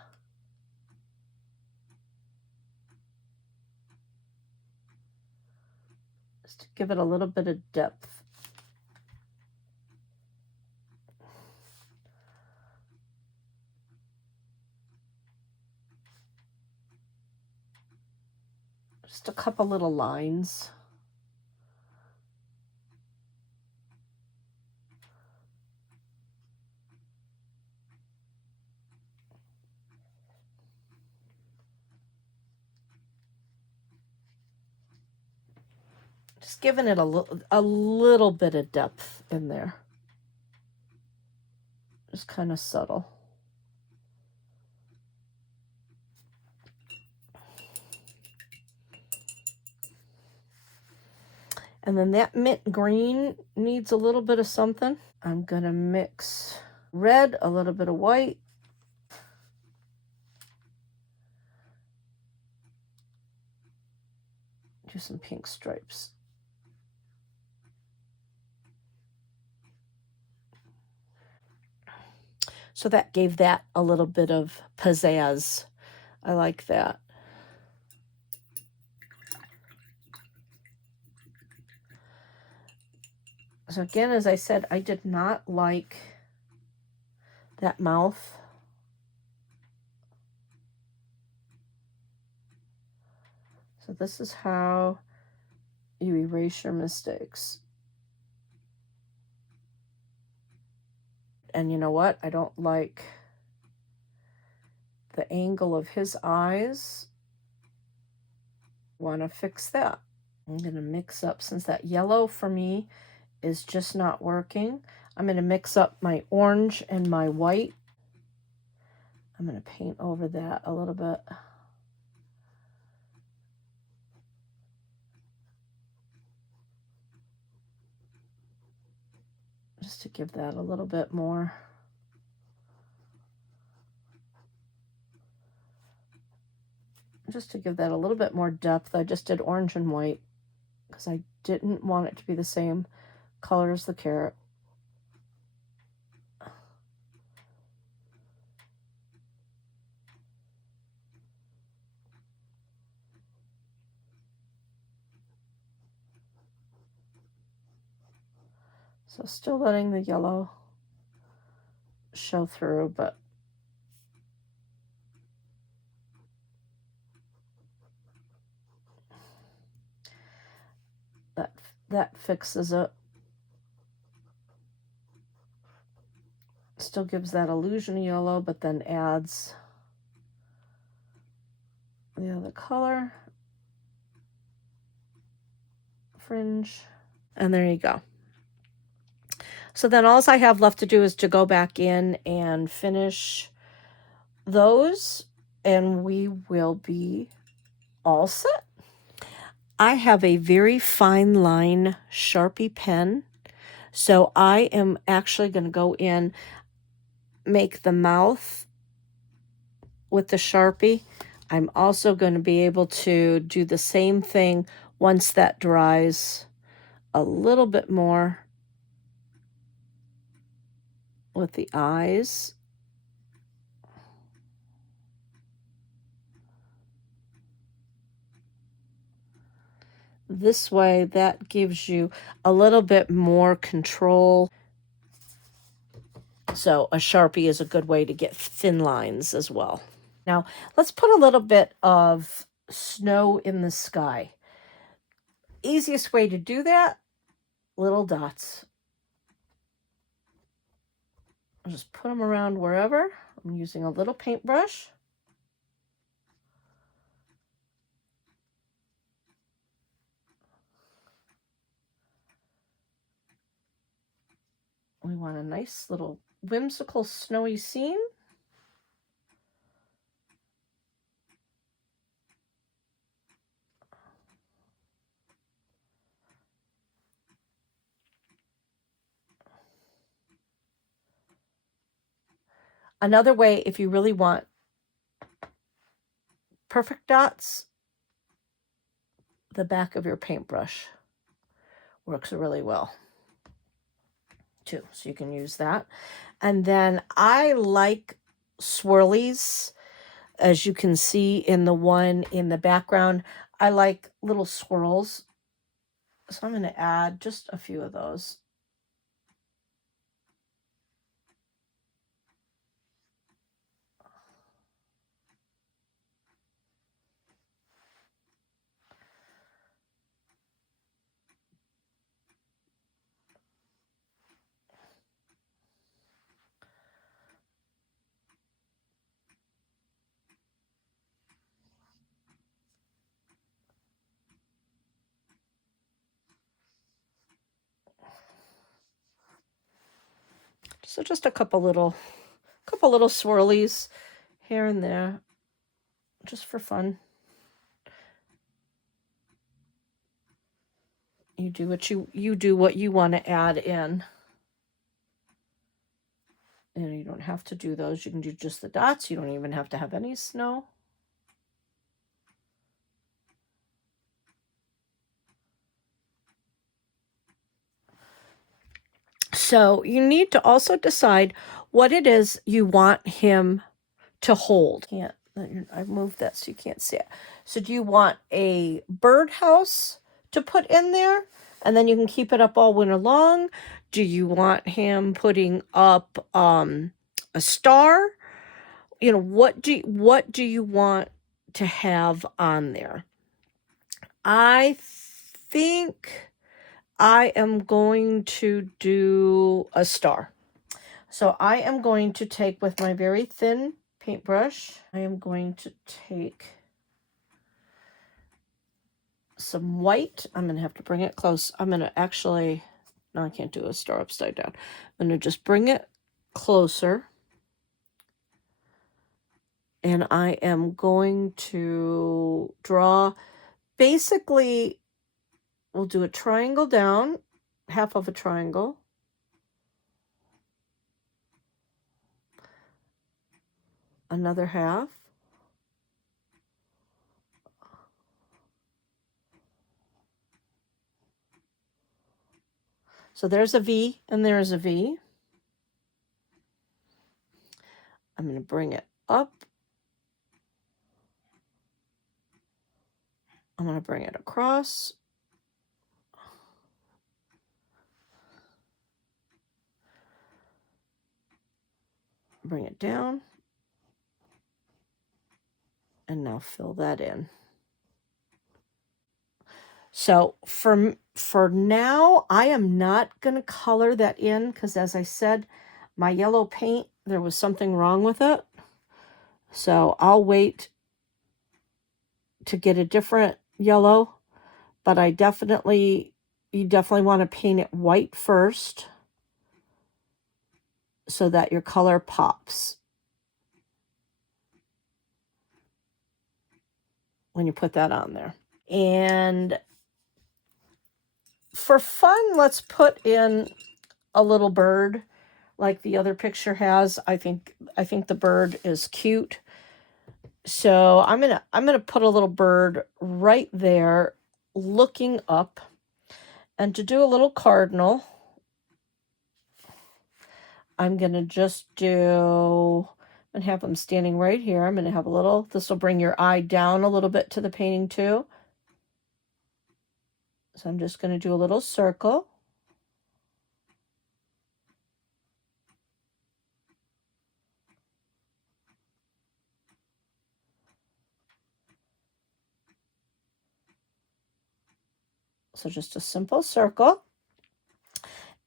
just to give it a little bit of depth. Just a couple little lines. Just giving it a little bit of depth in there. Just kind of subtle. And then that mint green needs a little bit of something. I'm going to mix red, a little bit of white. Do some pink stripes. So that gave that a little bit of pizzazz. I like that. So again, as I said, I did not like that mouth. So this is how you erase your mistakes. And you know what? I don't like the angle of his eyes. Want to fix that. I'm going to mix up, since that yellow for me is just not working, I'm going to mix up my orange and my white. I'm going to paint over that a little bit. Just to give that a little bit more. Just to give that a little bit more depth, I just did orange and white because I didn't want it to be the same color as the carrot. So still letting the yellow show through, but that fixes it. Still gives that illusion of yellow, but then adds the other color. Fringe. And there you go. So then all I have left to do is to go back in and finish those, and we will be all set. I have a very fine line Sharpie pen, so I am actually going to go in, make the mouth with the Sharpie. I'm also going to be able to do the same thing once that dries a little bit more with the eyes. This way, that gives you a little bit more control. So a Sharpie is a good way to get thin lines as well. Now, let's put a little bit of snow in the sky. Easiest way to do that, little dots. I'll just put them around wherever. I'm using a little paintbrush. We want a nice little whimsical snowy scene. Another way, if you really want perfect dots, the back of your paintbrush works really well too, so you can use that. And then I like swirlies, as you can see in the one in the background. I like little swirls, so I'm going to add just a few of those. So just a couple little swirlies here and there, just for fun. You do what you want to add in. And you don't have to do those. You can do just the dots. You don't even have to have any snow. So you need to also decide what it is you want him to hold. I've moved that so you can't see it. So do you want a birdhouse to put in there, and then you can keep it up all winter long? Do you want him putting up a star? You know, what do you want to have on there? I think I am going to do a star. So I am going to take, with my very thin paintbrush, I am going to take some white. I'm going to have to bring it close. I'm going to actually, no, I can't do a star upside down. I'm going to just bring it closer. And I am going to draw, basically, we'll do a triangle down, half of a triangle. Another half. So there's a V and there's a V. I'm going to bring it up. I'm going to bring it across. Bring it down. And now fill that in. So for now, I am not going to color that in because, as I said, my yellow paint, there was something wrong with it. So I'll wait to get a different yellow, but you definitely want to paint it white first. so that your color pops when you put that on there. And for fun, let's put in a little bird like the other picture has. I think the bird is cute. So I'm gonna put a little bird right there looking up. And to do a little cardinal, I'm gonna just do and have them standing right here. I'm gonna have a little, this will bring your eye down a little bit to the painting too. So I'm just gonna do a little circle. So just a simple circle.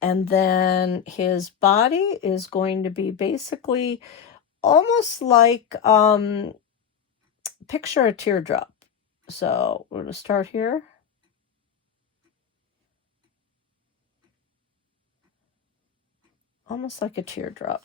And then his body is going to be basically almost like, picture a teardrop. So we're going to start here. Almost like a teardrop.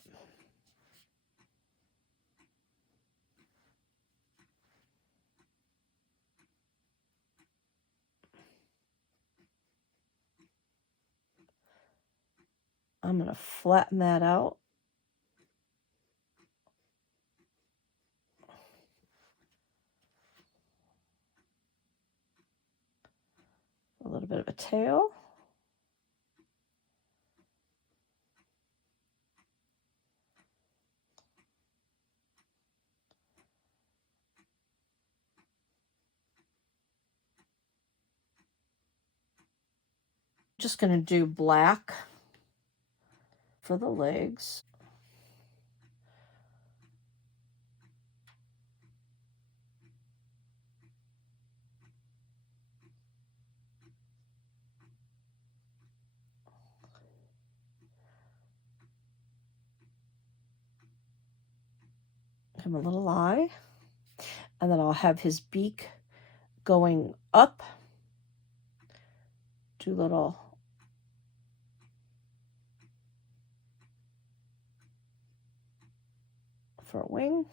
I'm going to flatten that out. A little bit of a tail. Just going to do black for the legs. Give him a little eye. And then I'll have his beak going up. Do little for a wing.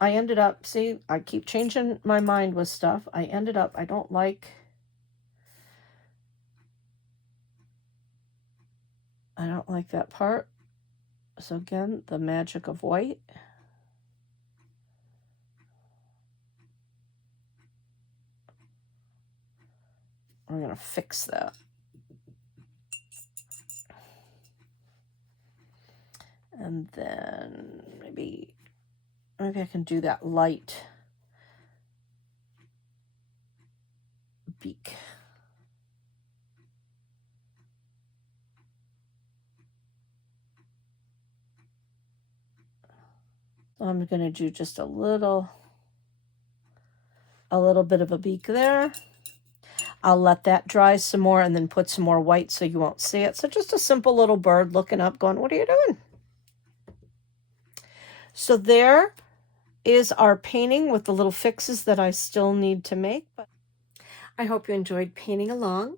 I ended up, see, I keep changing my mind with stuff. I don't like that part. So again, the magic of white. We're going to fix that. And then maybe I can do that light beak. So I'm going to do just a little bit of a beak there. I'll let that dry some more and then put some more white so you won't see it. So just a simple little bird looking up going, what are you doing? So there is our painting with the little fixes that I still need to make. But I hope you enjoyed painting along.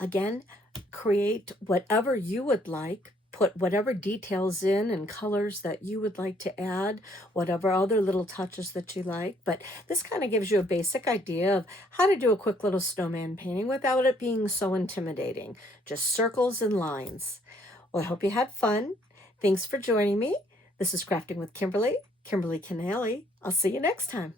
Again, create whatever you would like. Put whatever details in and colors that you would like to add, whatever other little touches that you like. But this kind of gives you a basic idea of how to do a quick little snowman painting without it being so intimidating. Just circles and lines. Well, I hope you had fun. Thanks for joining me. This is Crafting with Kimberly, Kimberly Canale. I'll see you next time.